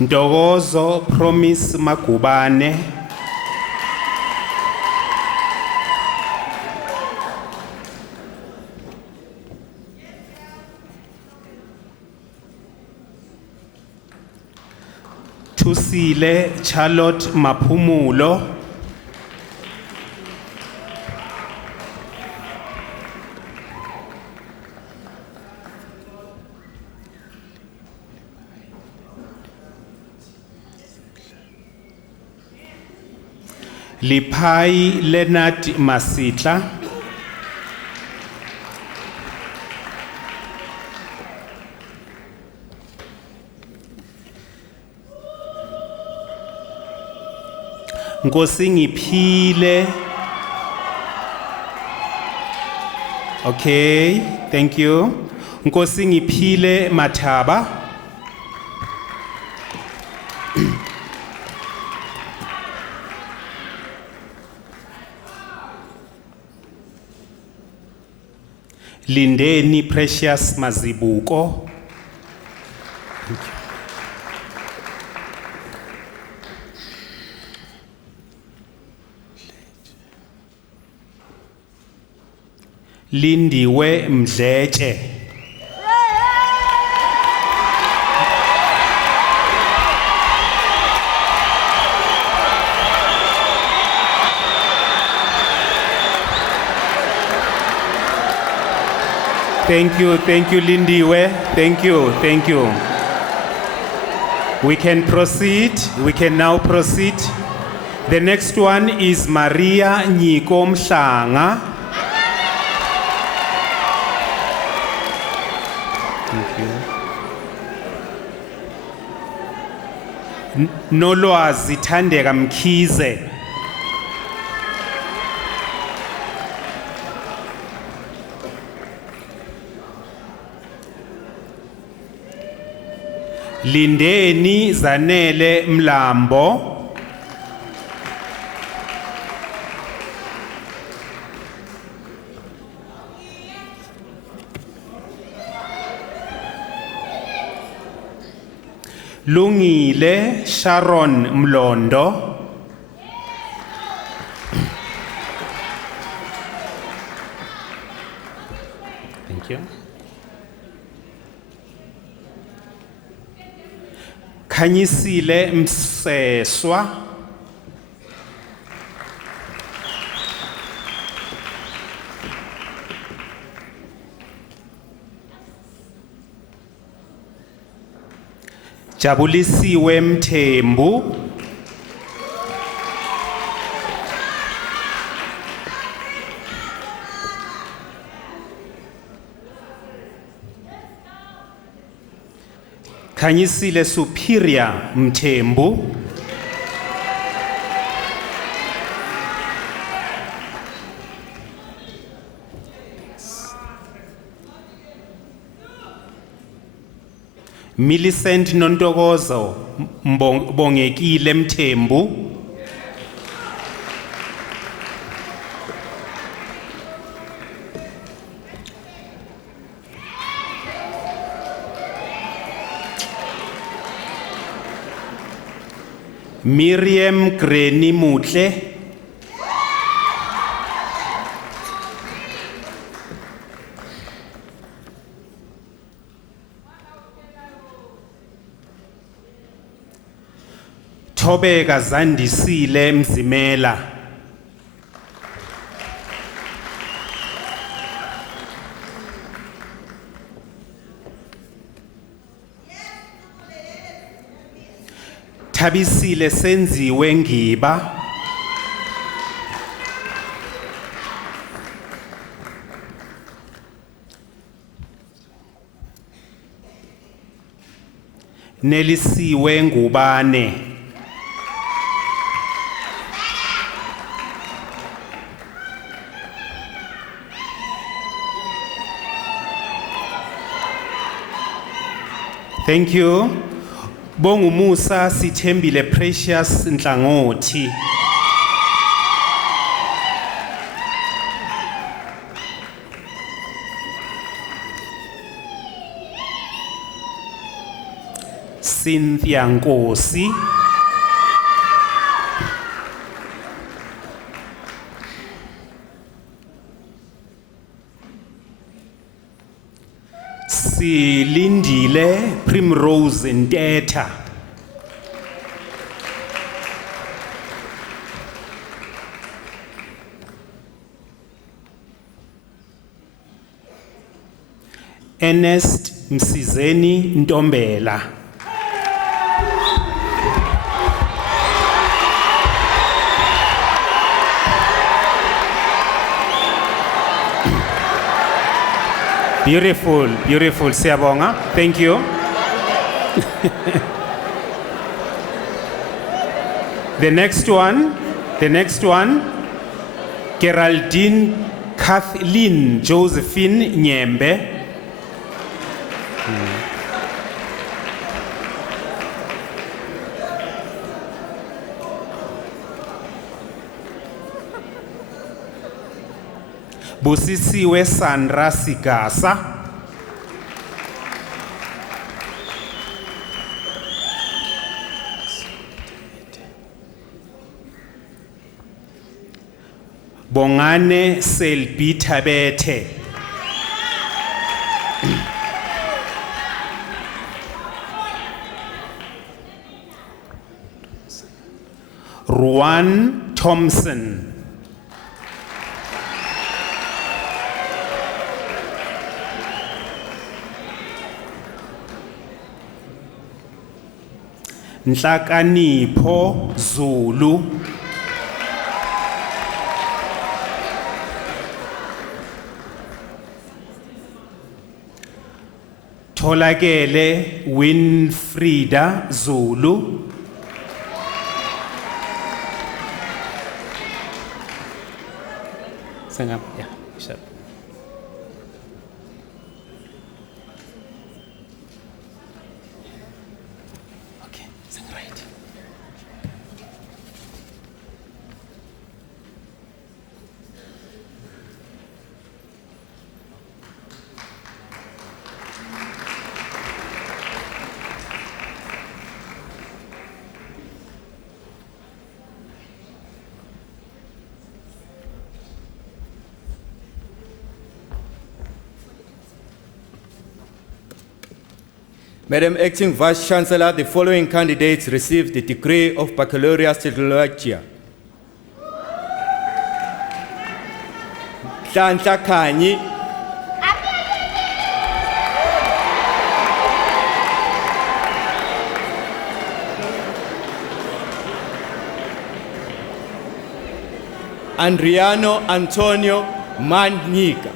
Ntokozo Promise Magubane, Thusile Charlotte Maphumulo, Lipai Leonard Masitla, Nkosingiphile. Okay, thank you. Nkosingiphile Mathaba, Lindeni Precious Mazibuko, Lindiwe Mdletshe, thank you, Lindiwe, thank you. We can now proceed. The next one is Maria Nyiko Mhlanga. Thank you. Nolwazi Thandeka Mkhize. Lindeni Zanele Mlambo. Lungile Sharon Mlondo. Thank you. Khanyisile Mseswa. Jabulisiwe Mthembu. Khanyisile Superior Mthembu. Millicent Nontokozo Bongekile Mthembu. Miriam Greni Mutle. Thobeka Zandisile Mzimela. Thabisile Senziwe Ngiba. Nelisiwe Ngubane. Thank you. Bongumusa Sithembile Precious Nhlangothi. Cynthia Nkosi. Silindile Primrose Nteta. Ernest Msizeni Ntombela. Beautiful, beautiful, Siyabonga. Thank you. The next one, Geraldine Kathleen Josephine Nyembe. Busisiwe Sandra Sigasa. Bongane Selby Tabete. Ruan Thompson. Nhlakanipho Zulu. Tholakele Winfrida Zulu. Singap, yeah, sure. Okay, sing right. Madam Acting Vice Chancellor, the following candidates received the degree of Baccalaureate Theologia. Hlanhla Khanyi. Andriano Antonio Mandnika.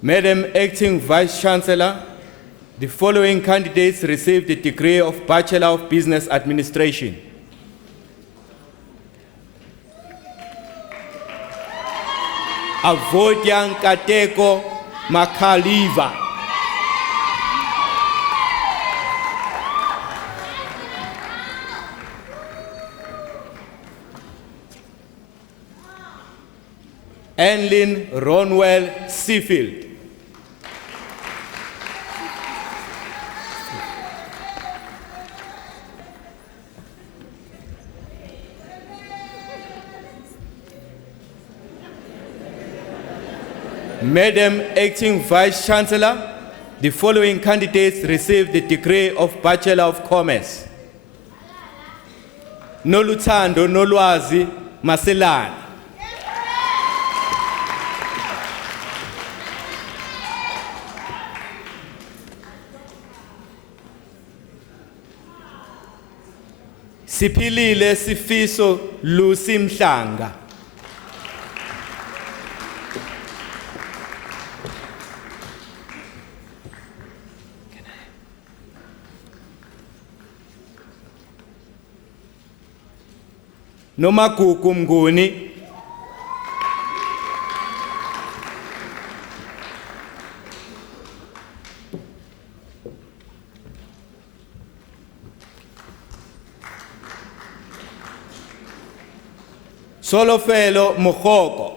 Madam Acting Vice Chancellor, the following candidates received the degree of Bachelor of Business Administration. Avodyang Kateko Makaliva. Anlin Ronwell Seafield. Madam Acting Vice Chancellor, the following candidates received the degree of Bachelor of Commerce. Noluthando Nolwazi Maselani. Siphilile Sifiso Lucy Mhlanga. Nomagugu Mnguni. Solofelo Mokoko.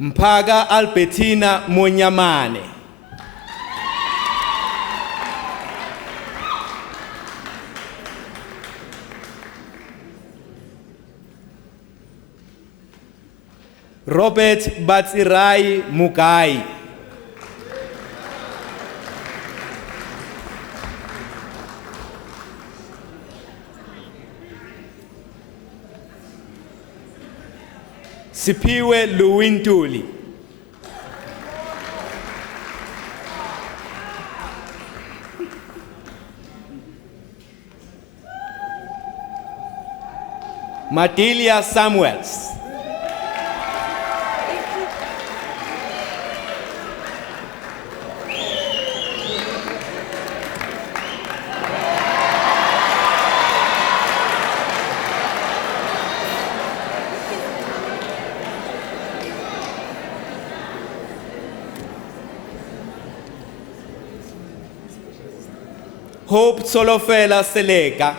Mpaga Albertina Monyamane. Robert Batsirai Mugai. Sipiwe Luwintuli. Madilia Samuels. Hope Solofela Seleka.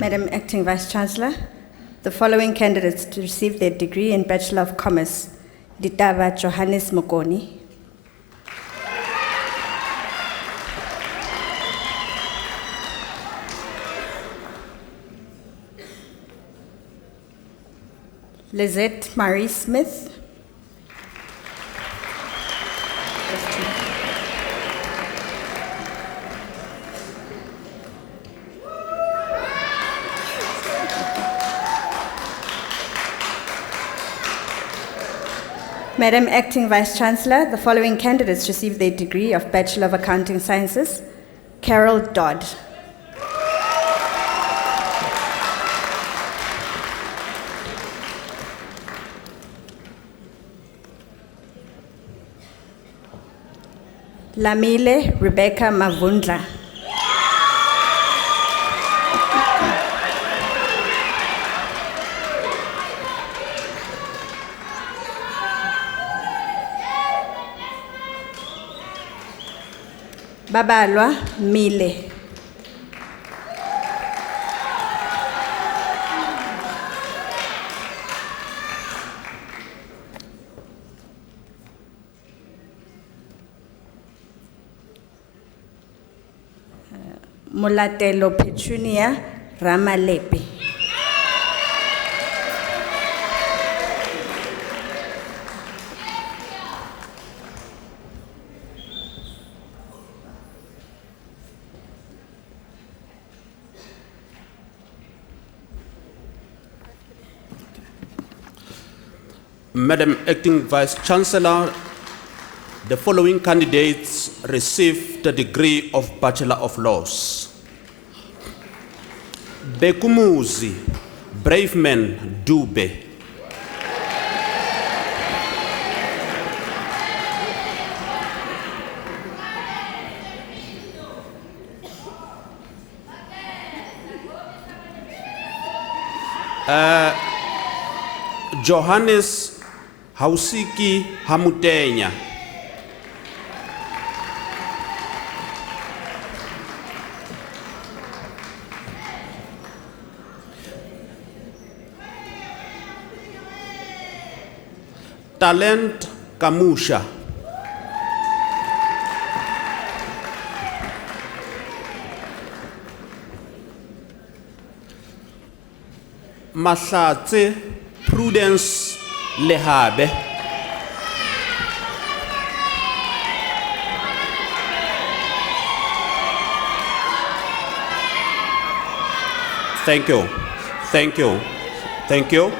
Madam Acting Vice Chancellor, the following candidates to receive their degree in Bachelor of Commerce: Ditaba Johannes Mokoni, Lizette Marie Smith, Madam Acting Vice Chancellor, the following candidates received their degree of Bachelor of Accounting Sciences: Carol Dodd, Lamile Rebecca Mavundla, Babalwa Mile, Mulatelo Petunia Ramalepe, Madam Acting Vice Chancellor, the following candidates receive the degree of Bachelor of Laws. Bekumuzi, Braveman Dube. Johannes Hausiki Hamutenya. Talent Kamusha. Mahlatse Prudence Lehabe. Thank you. Thank you. Thank you.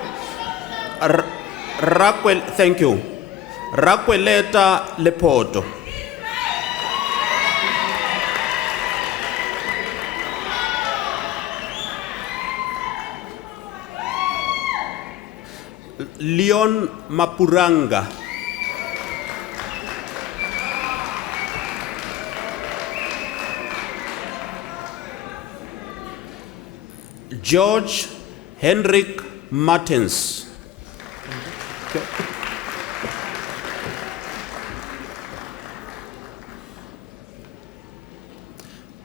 Thank you. Rakweleta Lepoto. Leon Mapuranga. George Henrik Martins.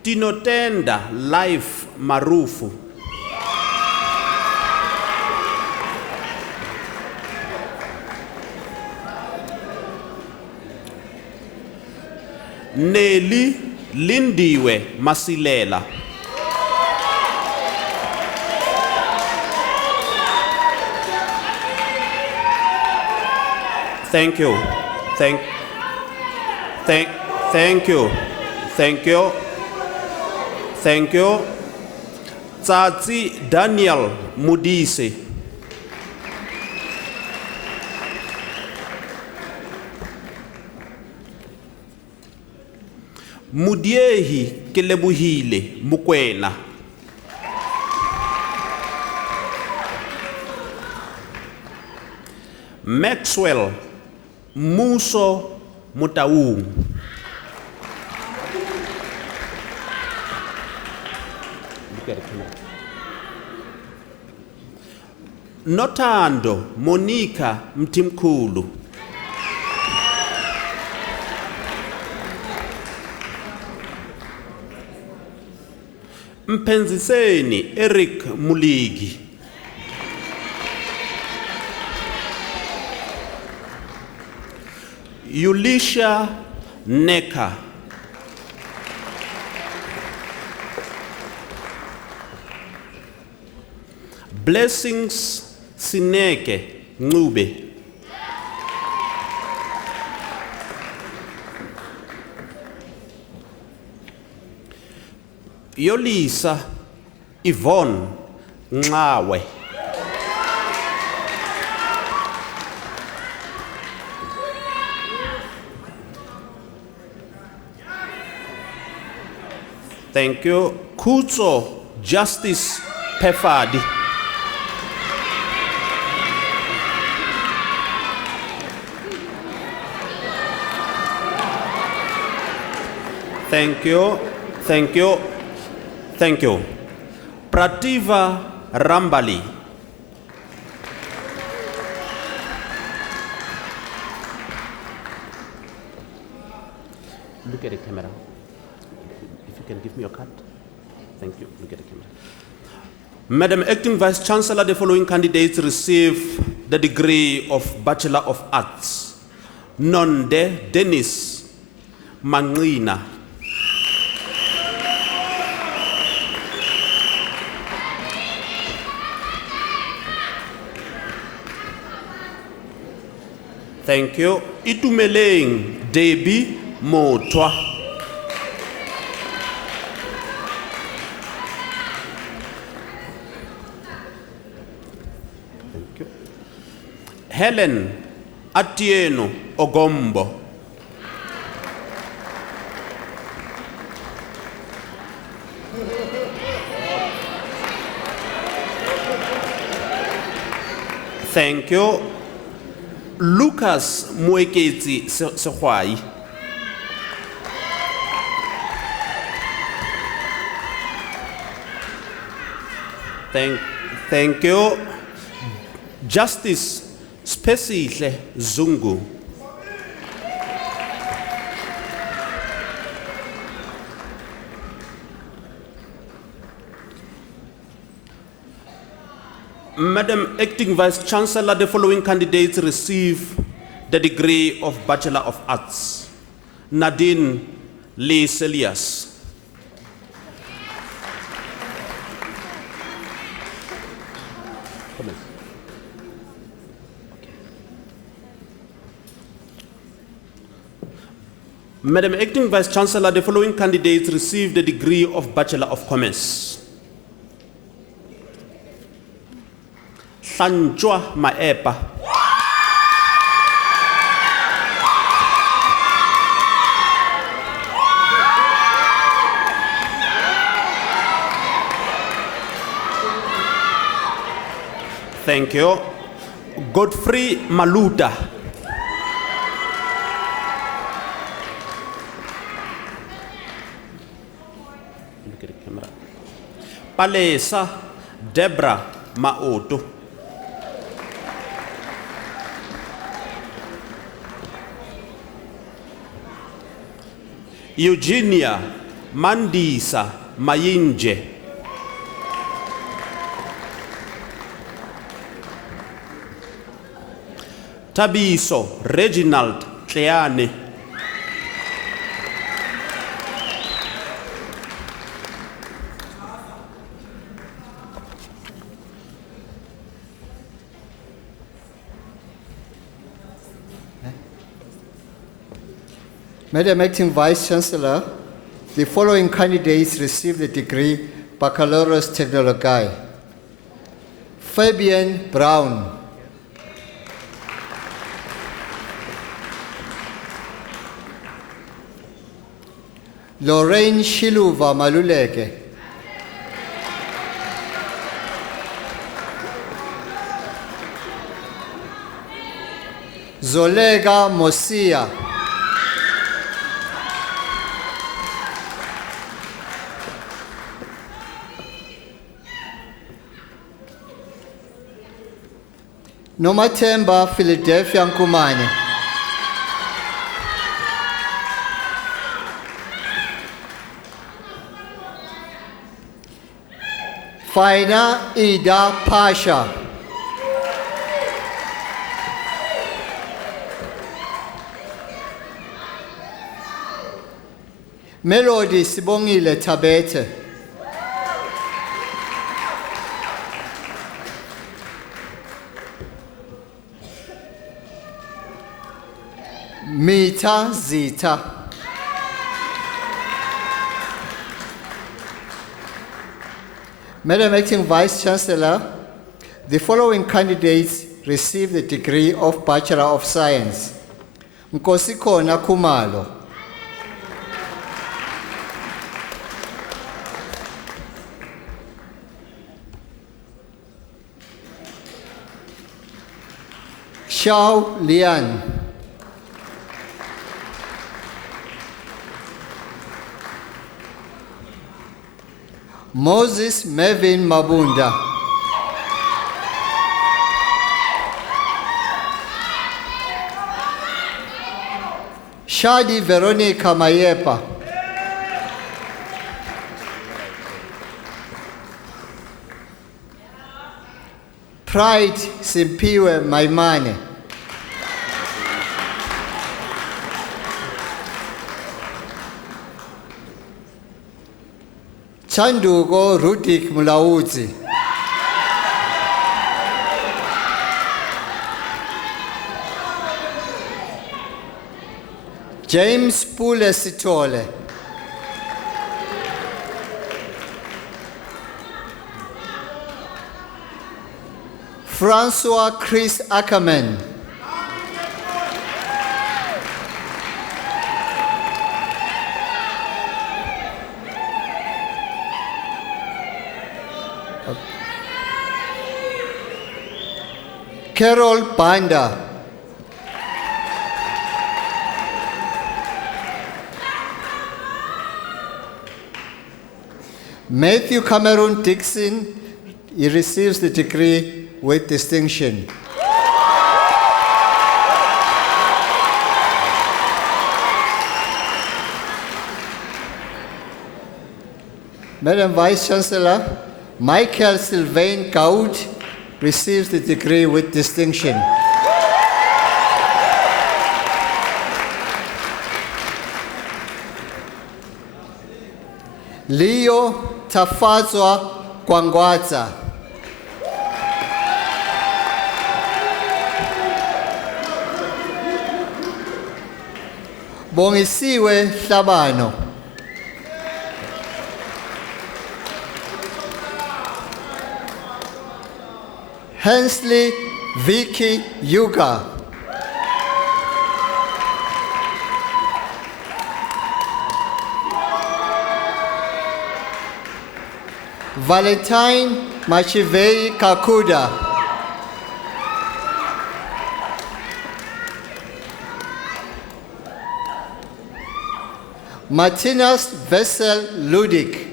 Tinotenda Life Marufu. Nelly Lindiwe Masilela. Thank you. Thank you. Thank you. Thank you. Tsatsi Daniel Mudise. Mudiehi Kelebuhile Mukwena. Maxwell Muso Mutaung. Notando Monica Mtimkulu. Mpenziseni Eric Muligi. Yulisha Neka. Blessings Sineke Ngube. Yolisa Yvonne Ngawe. Thank you. Kutso Justice Pefadi. Thank you. Thank you. Thank you. Prativa Rambali. Look at the camera. If you can give me your card. Thank you. Look at the camera. Madam Acting Vice Chancellor, the following candidates receive the degree of Bachelor of Arts. Nonde Dennis Manglina. Thank you. Itumeleng Debbie Motwa. Thank you. Helen Atieno Ogombo. Thank you. Lucas Muekezi Sehwai. Thank you. Justice Spesihle Zungu. Madam Acting Vice Chancellor, the following candidates receive the degree of Bachelor of Arts. Nadine Lee Celias. Madam Acting Vice Chancellor, the following candidates receive the degree of Bachelor of Commerce. Sanjwa Maepa. Thank you. Godfrey Maluda. Look at the camera. Palesa Deborah Maoto. Eugenia Mandisa Mayinje. Tabiso Reginald Cleane. Madam Acting Vice Chancellor, the following candidates received the degree Baccalaureus Technologiae. Fabian Brown. Lorraine Shiluva Maluleke. Zolega Mosia. Nomathemba Philadelphia Nkumane. Faina Ida Pasha. Melody Sibongile Tabete. Mita Zita. Madam Acting Vice Chancellor, the following candidates received the degree of Bachelor of Science. Nkosikona Kumalo. Xiao Lian. Moses Mevin Mabunda. Shadi Veronica Mayepa. Pride Simpiwe Maimane. Chandugo Rudik Mulauzi. James Pule Sitole. Francois Chris Ackerman. Carol Banda. Matthew Cameron Dixon, he receives the degree with distinction. Madam Vice Chancellor, Michael Sylvain Gaud receives the degree with distinction. Leo Tafazwa Kwangwaza. Bongisiwe Hlabano. Hensley Vicky Yuga. Valentine Machivei Kakuda. Martinus Vessel Ludik.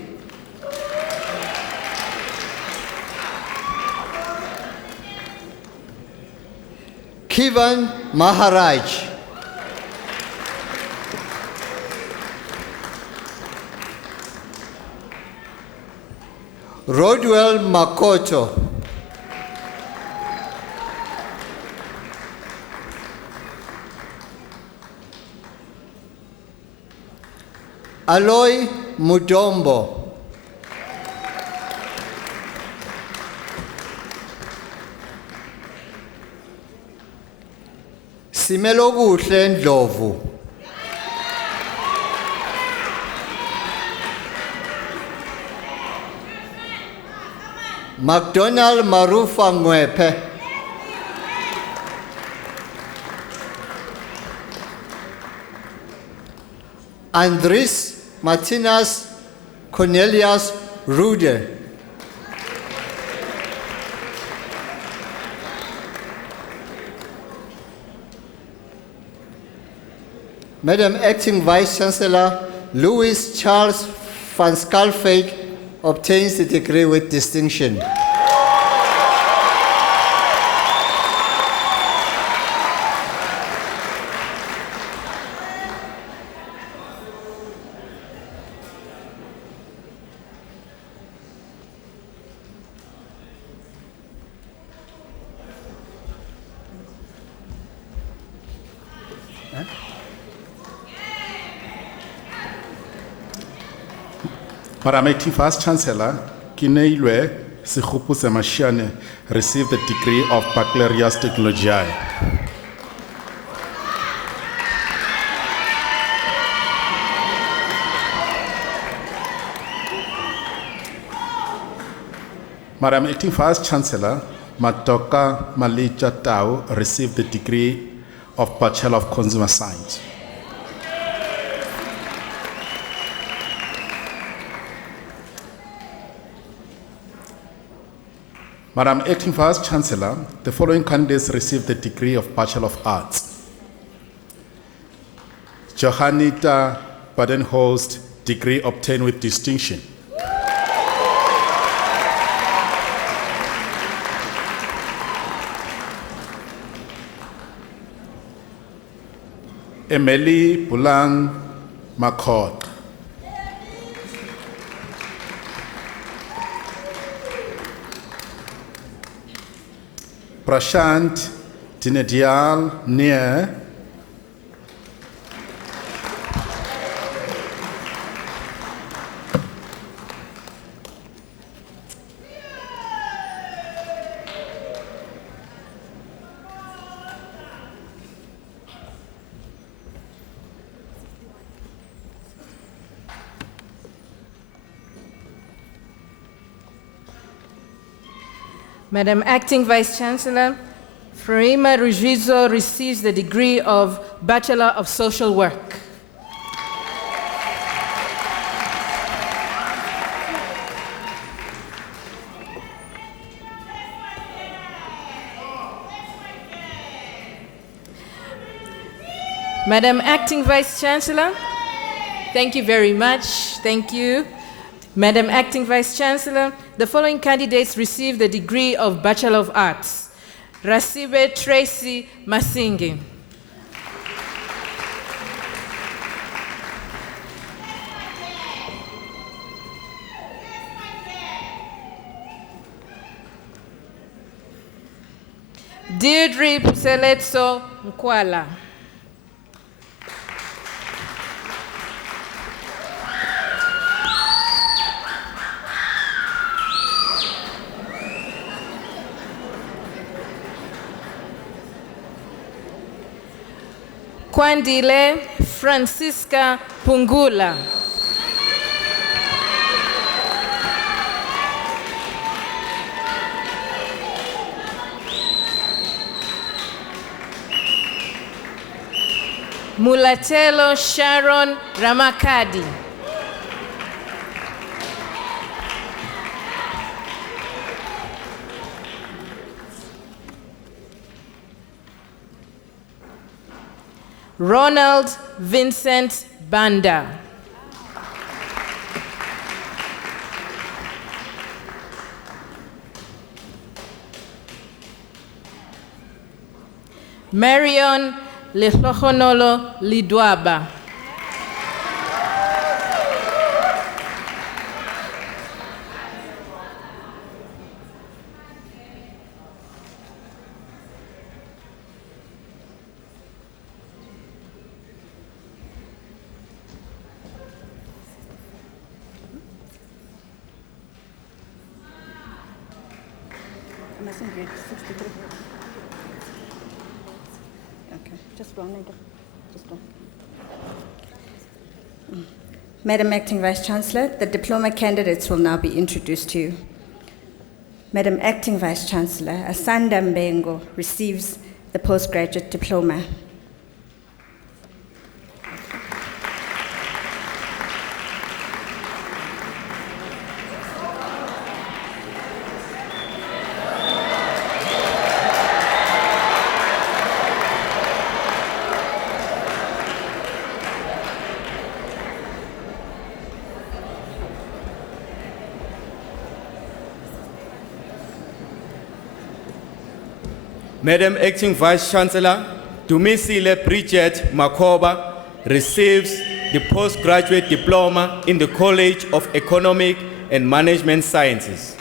Kivan Maharaj. Rodwell Makoto. Aloy Mudombo. Simelokuhle Ndlovu. McDonald Marufa Ngwepe. Andres Martinez Cornelius Rude. Madam Acting Vice Chancellor, Louis Charles van Schalkwyk obtains the degree with distinction. Madam Acting Vice Chancellor, Kineilwe Sekhupu Semashiane received the degree of Bachelors Technologiae. Madam Acting Vice Chancellor, Matoka Malija Tau received the degree of Bachelor of Consumer Science. Madam Acting Vice Chancellor, the following candidates received the degree of Bachelor of Arts. Johanita Badenhorst, degree obtained with distinction. Emily Bulang Makot. Prashant Dinedial Nia. Madam Acting Vice Chancellor, Frima Rujizo receives the degree of Bachelor of Social Work. Madam Acting Vice Chancellor, thank you very much. Thank you. Madam Acting Vice Chancellor, the following candidates received the degree of Bachelor of Arts. Rasibe Tracy Masingi. Deirdre Seletso Nkwala. Kwandile Francisca Pungula. Mulatelo Sharon Ramakadi. Ronald Vincent Banda. Marion Lehlohonolo Lidwaba. Madam Acting Vice Chancellor, the diploma candidates will now be introduced to you. Madam Acting Vice Chancellor, Asanda Mbengo receives the postgraduate diploma. Madam Acting Vice Chancellor, Dumisile Bridget Makoba receives the postgraduate diploma in the College of Economic and Management Sciences.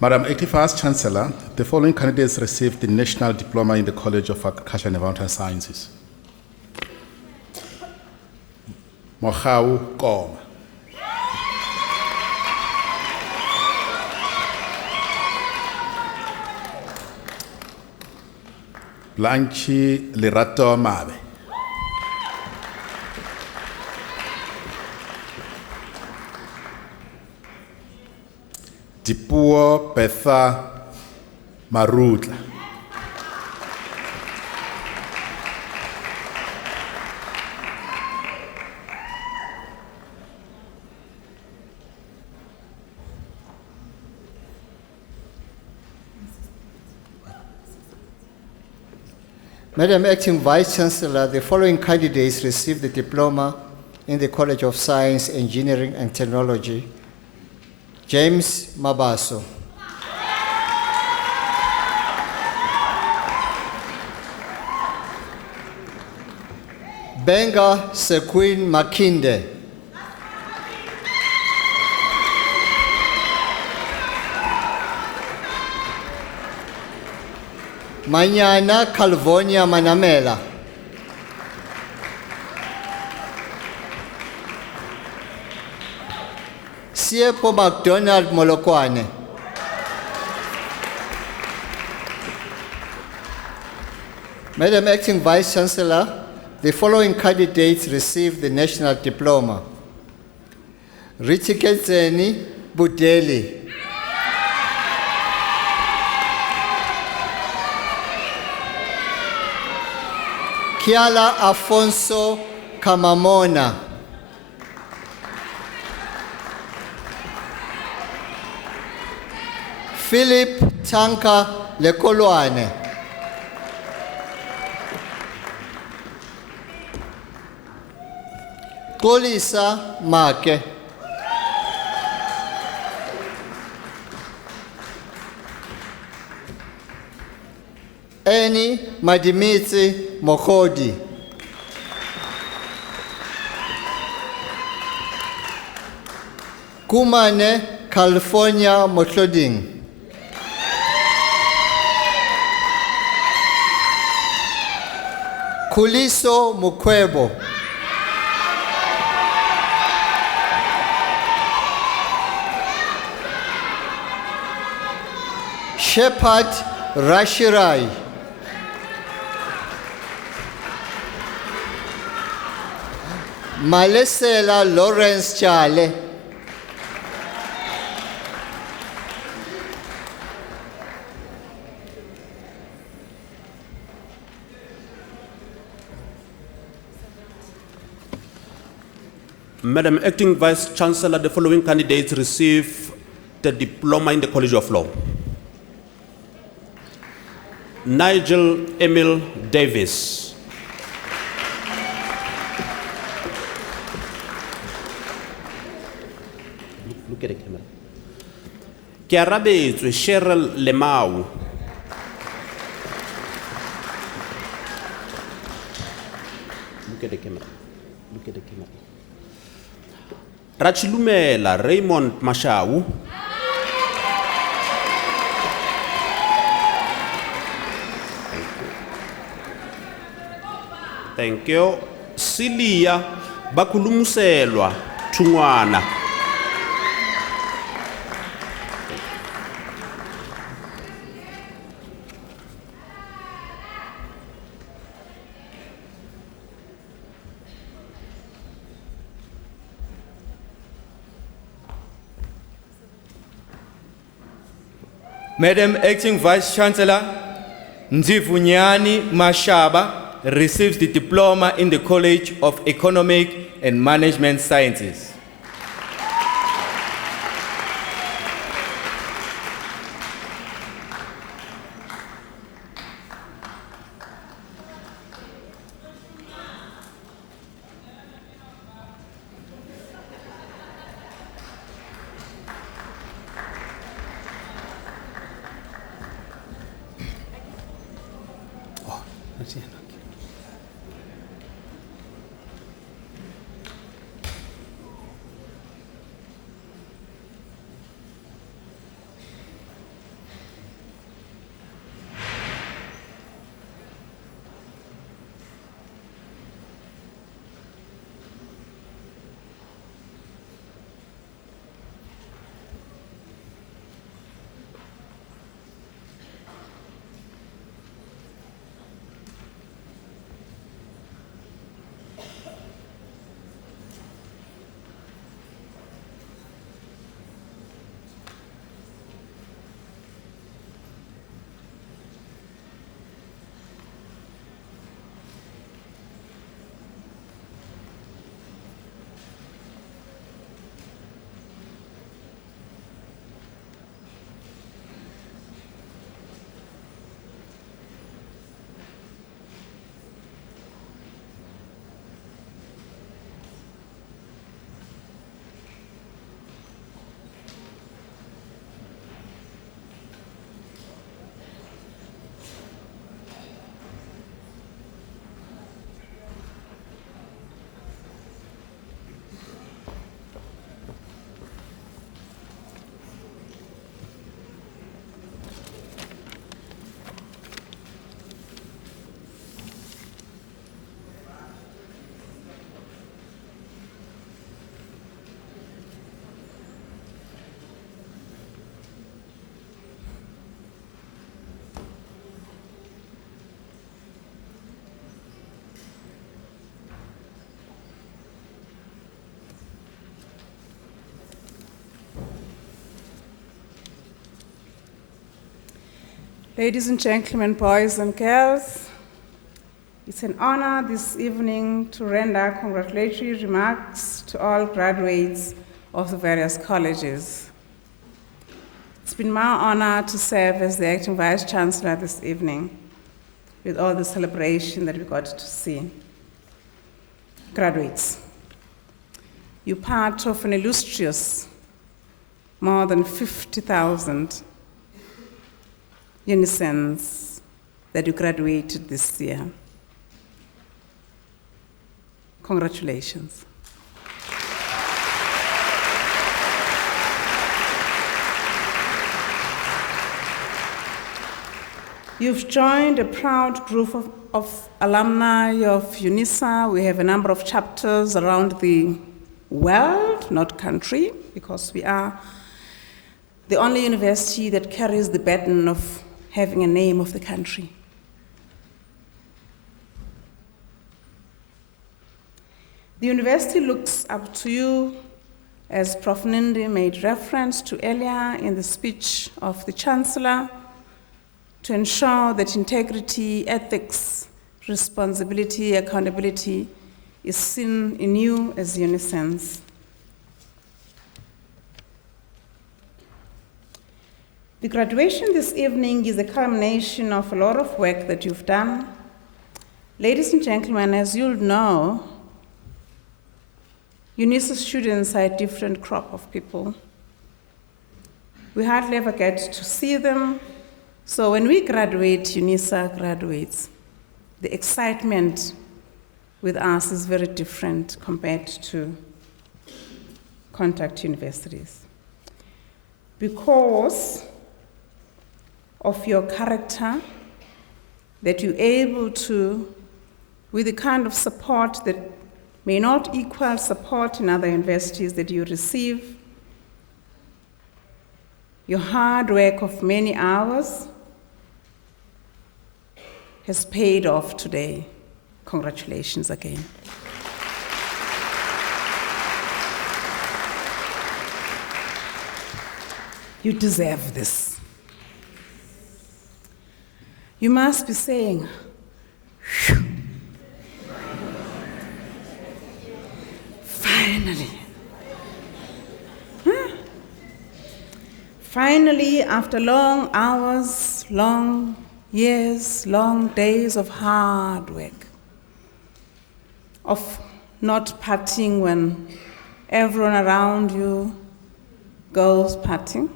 Madam Acting Vice Chancellor, the following candidates received the National Diploma in the College of Agriculture and Environmental Sciences. Mohau Koma. Blanchi Lerato Mabe. Dipuo Betha Marutla. Madam Acting Vice Chancellor, the following candidates received the diploma in the College of Science, Engineering and Technology. James Mabaso. Benga Sequin Makinde. Manyana Calvonia Manamela. Siepo McDonald Molokwane. Madam Acting Vice Chancellor, the following candidates received the national diploma. Ritiketseni Budeli. Kiala Afonso Kamamona. Philip Tanka Lekolwane. Kolisa Make. Annie Madimitsi Mokodi. Kumane California Motloding. Kuliso Mukwebo. Shepard Rashirai. Malesela Lawrence Chale. Madam Acting Vice Chancellor, the following candidates receive the diploma in the College of Law. Nigel Emil Davis. Look at the camera. Kiarabetswe Cheryl Lemau. Look at the camera. Look at the camera. Rachilumela Raymond Mashau. Thank you. Silia Bakulumuselwa Tungwana. Madam Acting Vice Chancellor, Nzivunyani Mashaba receives the diploma in the College of Economic and Management Sciences. Ladies and gentlemen, boys and girls, it's an honor this evening to render congratulatory remarks to all graduates of the various colleges. It's been my honor to serve as the acting Vice Chancellor this evening with all the celebration that we got to see. Graduates, you're part of an illustrious more than 50,000 Unisans that you graduated this year. Congratulations. You've joined a proud group of alumni of Unisa. We have a number of chapters around the world, not country, because we are the only university that carries the burden of having a name of the country. The university looks up to you, as Prof. Nindi made reference to earlier in the speech of the Chancellor, to ensure that integrity, ethics, responsibility, accountability is seen in you as Unisans. The graduation this evening is a culmination of a lot of work that you've done. Ladies and gentlemen, as you'll know, Unisa students are a different crop of people. We hardly ever get to see them. So when we graduate, Unisa graduates. The excitement with us is very different compared to contact universities. Because of your character, that you're able to, with the kind of support that may not equal support in other universities that you receive, your hard work of many hours has paid off today. Congratulations again. You deserve this. You must be saying, phew. Finally. Finally, after long hours, long years, long days of hard work, of not partying when everyone around you goes partying,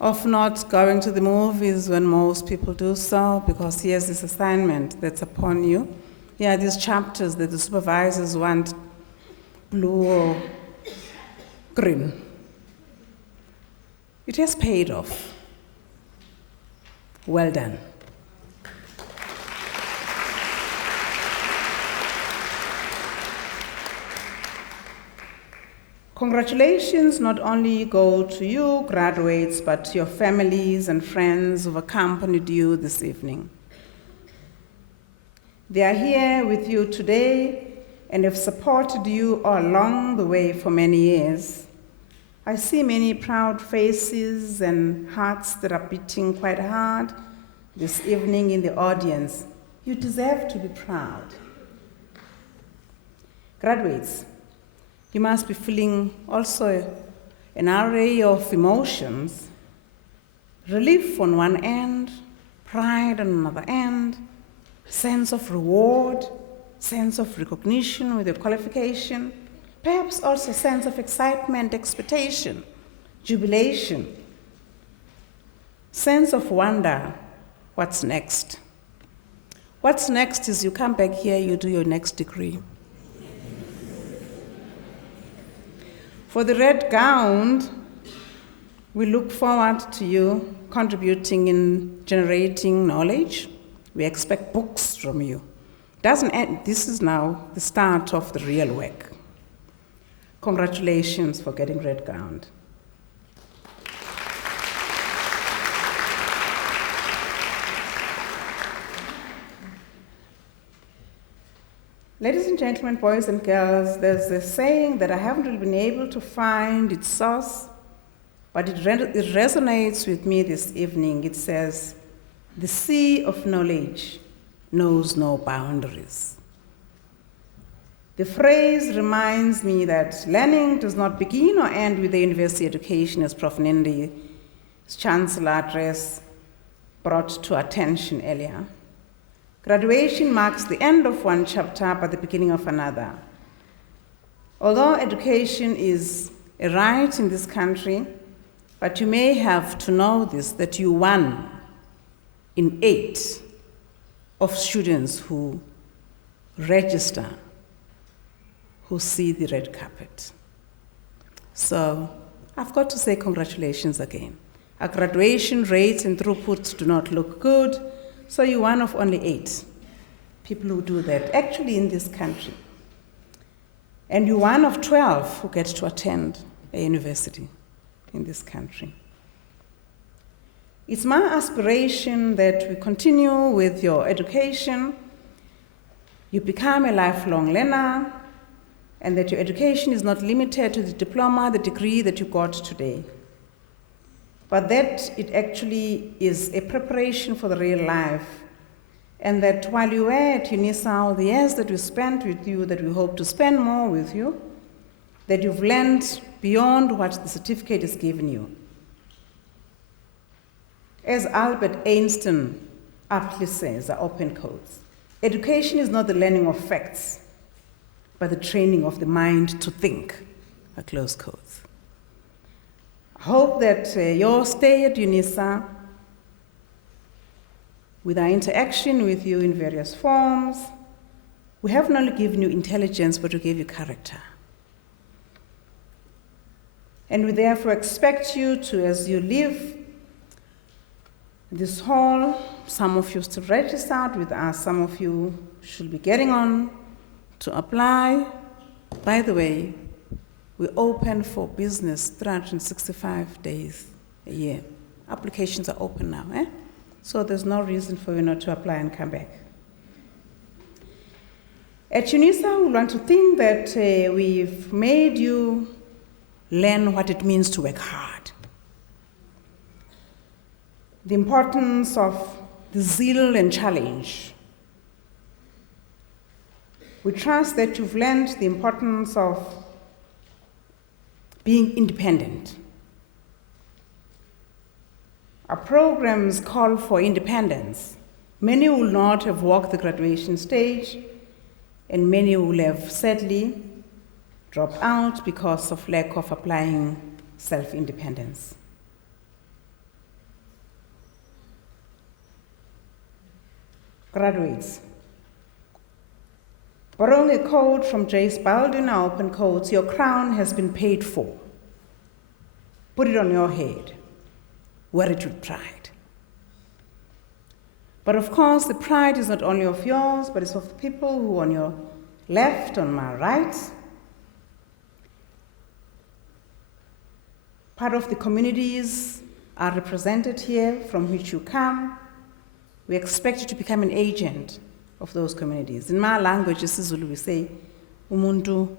of not going to the movies when most people do so, because here's this assignment that's upon you. Here are these chapters that the supervisors want blue or green. It has paid off. Well done. Congratulations not only go to you, graduates, but to your families and friends who've accompanied you this evening. They are here with you today and have supported you all along the way for many years. I see many proud faces and hearts that are beating quite hard this evening in the audience. You deserve to be proud. Graduates, you must be feeling also an array of emotions. Relief on one end, pride on another end, sense of reward, sense of recognition with your qualification, perhaps also sense of excitement, expectation, jubilation, sense of wonder. What's next? What's next is you come back here, you do your next degree. For the red gown, we look forward to you contributing in generating knowledge. We expect books from you. Doesn't end. This is now the start of the real work. Congratulations for getting red gowned. Ladies and gentlemen, boys and girls, there's a saying that I haven't really been able to find its source, but it resonates with me this evening. It says, "The sea of knowledge knows no boundaries." The phrase reminds me that learning does not begin or end with the university education, as Prof. Nindi's Chancellor address brought to attention earlier. Graduation marks the end of one chapter but the beginning of another. Although education is a right in this country, but you may have to know this, that you're 1 in 8 of students who register, who see the red carpet. So I've got to say congratulations again. Our graduation rates and throughputs do not look good, so you're 1 of only 8 people who do that, actually in this country. And you're 1 of 12 who get to attend a university in this country. It's my aspiration that we continue with your education, you become a lifelong learner, and that your education is not limited to the diploma, the degree that you got today, but that it actually is a preparation for the real life, and that while you were at Unisa, the years that we spent with you, that we hope to spend more with you, that you've learned beyond what the certificate is giving you. As Albert Einstein aptly says, I open quotes, education is not the learning of facts, but the training of the mind to think, I close quotes. I hope that your stay at Unisa, with our interaction with you in various forms, we have not only given you intelligence, but we gave you character. And we therefore expect you to, as you leave this hall, some of you still registered with us, some of you should be getting on to apply. By the way, we open for business 365 days a year. Applications are open now, So there's no reason for you not to apply and come back. At Unisa, we want to think that we've made you learn what it means to work hard. The importance of the zeal and challenge. We trust that you've learned the importance of being independent. Our programs call for independence. Many will not have walked the graduation stage, and many will have sadly dropped out because of lack of applying self-independence. Graduates, borrowing a quote from Jace Baldwin, our open quotes, your crown has been paid for. Put it on your head. Wear it with pride. But of course, the pride is not only of yours, but it's of the people who are on your left, on my right. Part of the communities are represented here from which you come. We expect you to become an agent of those communities. In my language, isiZulu, we say, umuntu,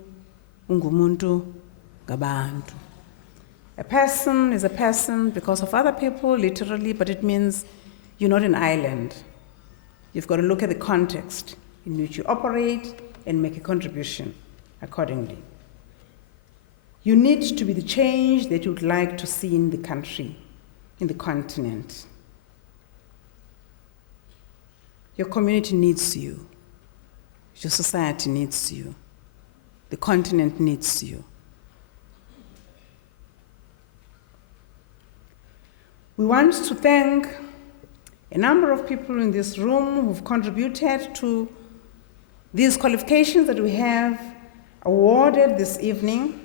ungumuntu, gabantu. A person is a person because of other people, literally, but it means you're not an island. You've got to look at the context in which you operate and make a contribution accordingly. You need to be the change that you would like to see in the country, in the continent. Your community needs you. Your society needs you. The continent needs you. We want to thank a number of people in this room who've contributed to these qualifications that we have awarded this evening,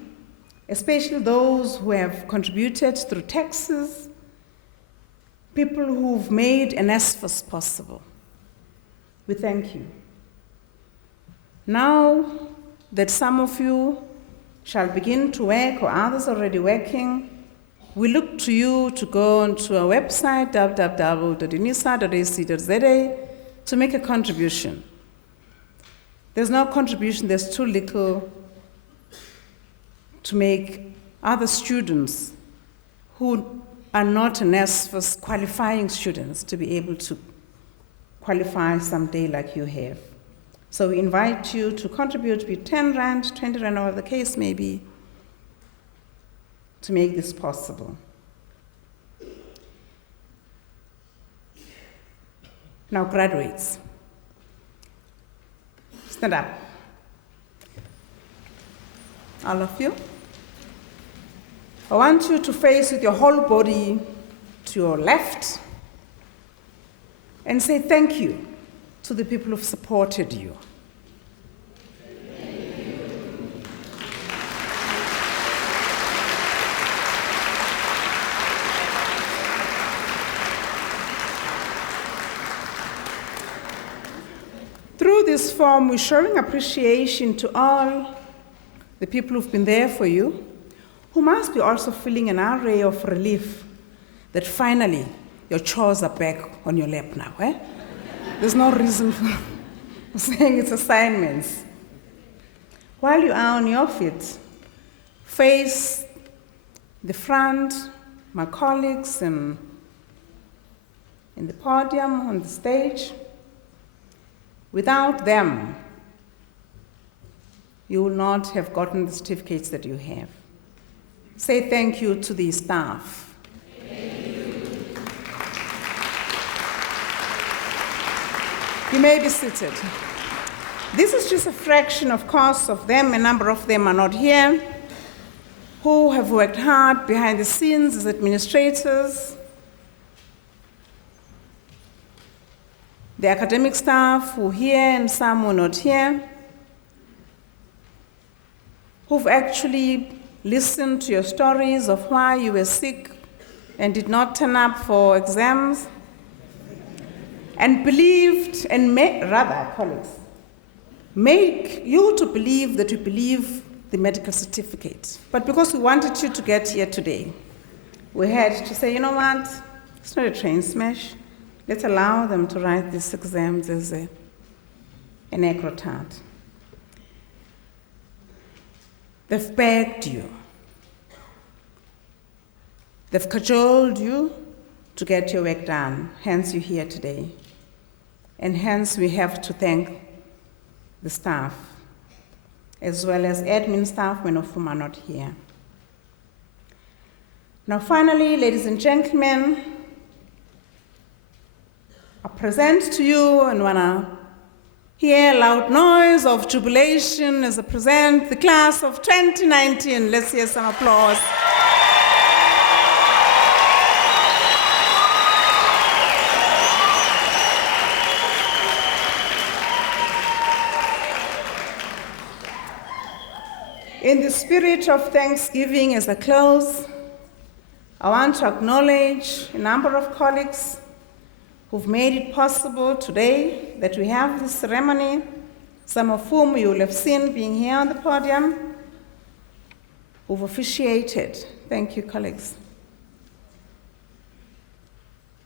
especially those who have contributed through taxes, people who've made NSFAS possible. We thank you. Now that some of you shall begin to work, or others already working, we look to you to go onto our website, www.unisa.ac.za, to make a contribution. There's no contribution, there's too little to make other students who are not NSFAS qualifying students to be able to qualify someday like you have. So we invite you to contribute with 10 Rand, 20 Rand, whatever the case may be, to make this possible. Now, graduates, stand up. All of you. I want you to face with your whole body to your left and say thank you to the people who've supported you. Through this form, we're showing appreciation to all the people who've been there for you, who must be also feeling an array of relief that finally your chores are back on your lap now. There's no reason for saying it's assignments. While you are on your feet, face the front, my colleagues in the podium, on the stage. Without them, you will not have gotten the certificates that you have. Say thank you to the staff. Thank you. You may be seated. This is just a fraction, of course, of them. A number of them are not here, who have worked hard behind the scenes as administrators, the academic staff who are here and some who are not here, who've actually listened to your stories of why you were sick and did not turn up for exams, and believed, and colleagues, make you to believe that you believe the medical certificate. But because we wanted you to get here today, we had to say, you know what, it's not a train smash. Let's allow them to write these exams as an acrotard. They've begged you. They've cajoled you to get your work done, hence you're here today. And hence we have to thank the staff, as well as admin staff, many of whom are not here. Now finally, ladies and gentlemen, I present to you and wanna hear a loud noise of jubilation as I present the class of 2019. Let's hear some applause. In the spirit of Thanksgiving as I close, I want to acknowledge a number of colleagues who've made it possible today that we have this ceremony, some of whom you will have seen being here on the podium, who've officiated. Thank you, colleagues.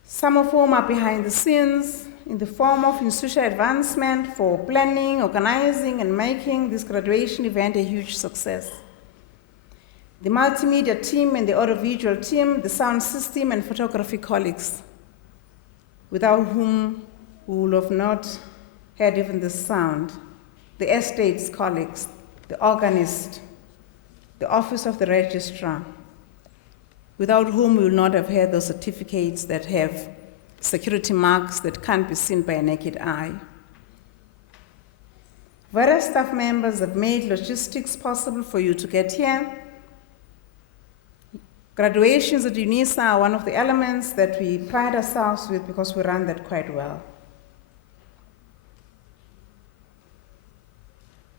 Some of whom are behind the scenes in the form of institutional advancement for planning, organizing, and making this graduation event a huge success. The multimedia team and the audiovisual team, the sound system and photography colleagues, without whom we would have not had even the sound, the estates colleagues, the organist, the office of the registrar, without whom we would not have had those certificates that have security marks that can't be seen by a naked eye. Various staff members have made logistics possible for you to get here. Graduations at Unisa are one of the elements that we pride ourselves with because we run that quite well.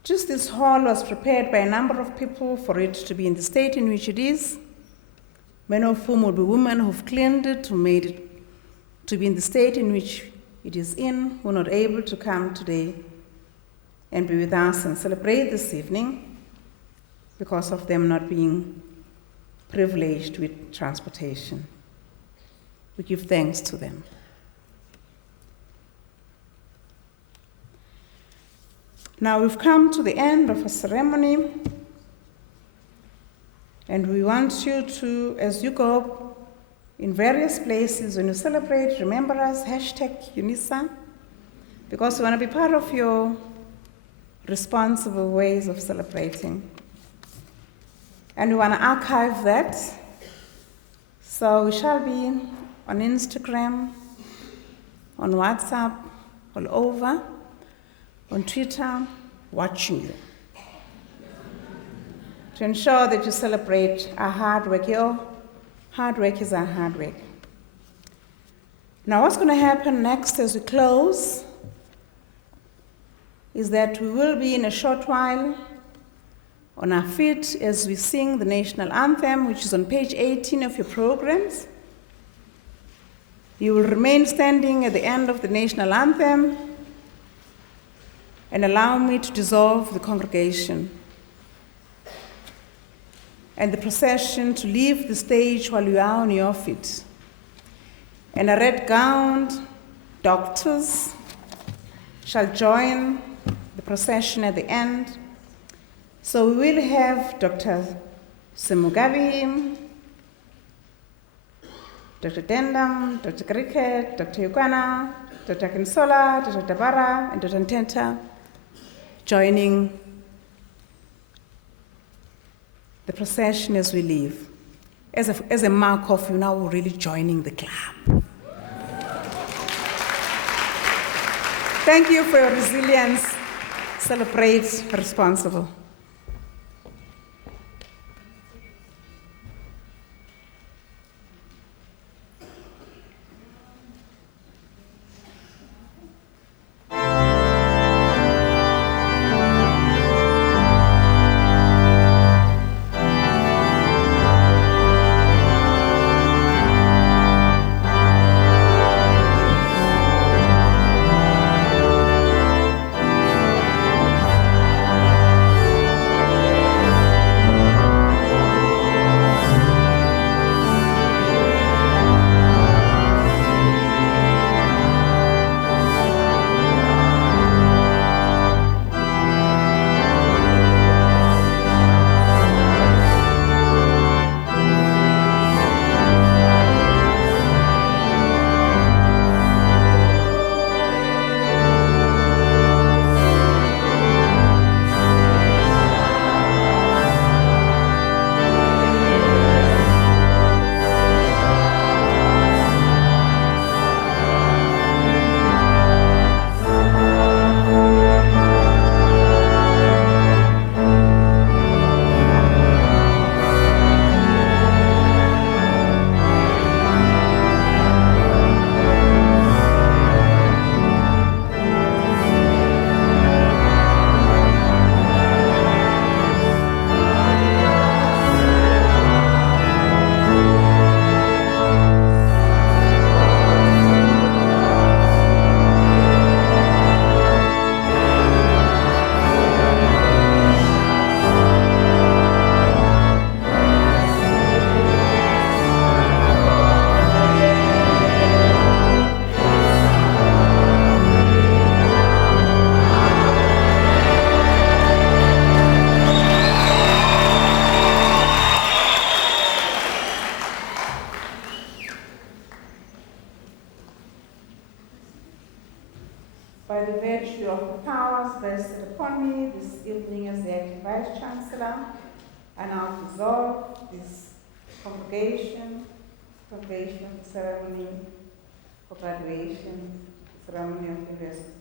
Just this hall was prepared by a number of people for it to be in the state in which it is, many of whom will be women who've cleaned it, who made it to be in the state in which it is in, who are not able to come today and be with us and celebrate this evening because of them not being privileged with transportation. We give thanks to them. Now we've come to the end of a ceremony, And we want you to, as you go in various places, when you celebrate, remember us, #Unisa, because we want to be part of your responsible ways of celebrating. And we want to archive that. So we shall be on Instagram, on WhatsApp, all over, on Twitter, watching you, to ensure that you celebrate our hard work. Your hard work is our hard work. Now, what's going to happen next as we close is that we will be in a short while on our feet as we sing the national anthem, which is on page 18 of your programs. You will remain standing at the end of the national anthem and allow me to dissolve the congregation and the procession to leave the stage while you are on your feet. And a red-gowned doctors shall join the procession at the end. So we will have Dr. Semugabi, Dr. Dendam, Dr. Cricket, Dr. Yukwana, Dr. Kinsola, Dr. Tabara, and Dr. Ntenta joining the procession as we leave, as a mark of you now really joining the club. Thank you for your resilience. Celebrate responsible. By the virtue of the powers vested upon me this evening as the acting Vice Chancellor, I now dissolve this congregation of the ceremony for graduation, ceremony of university.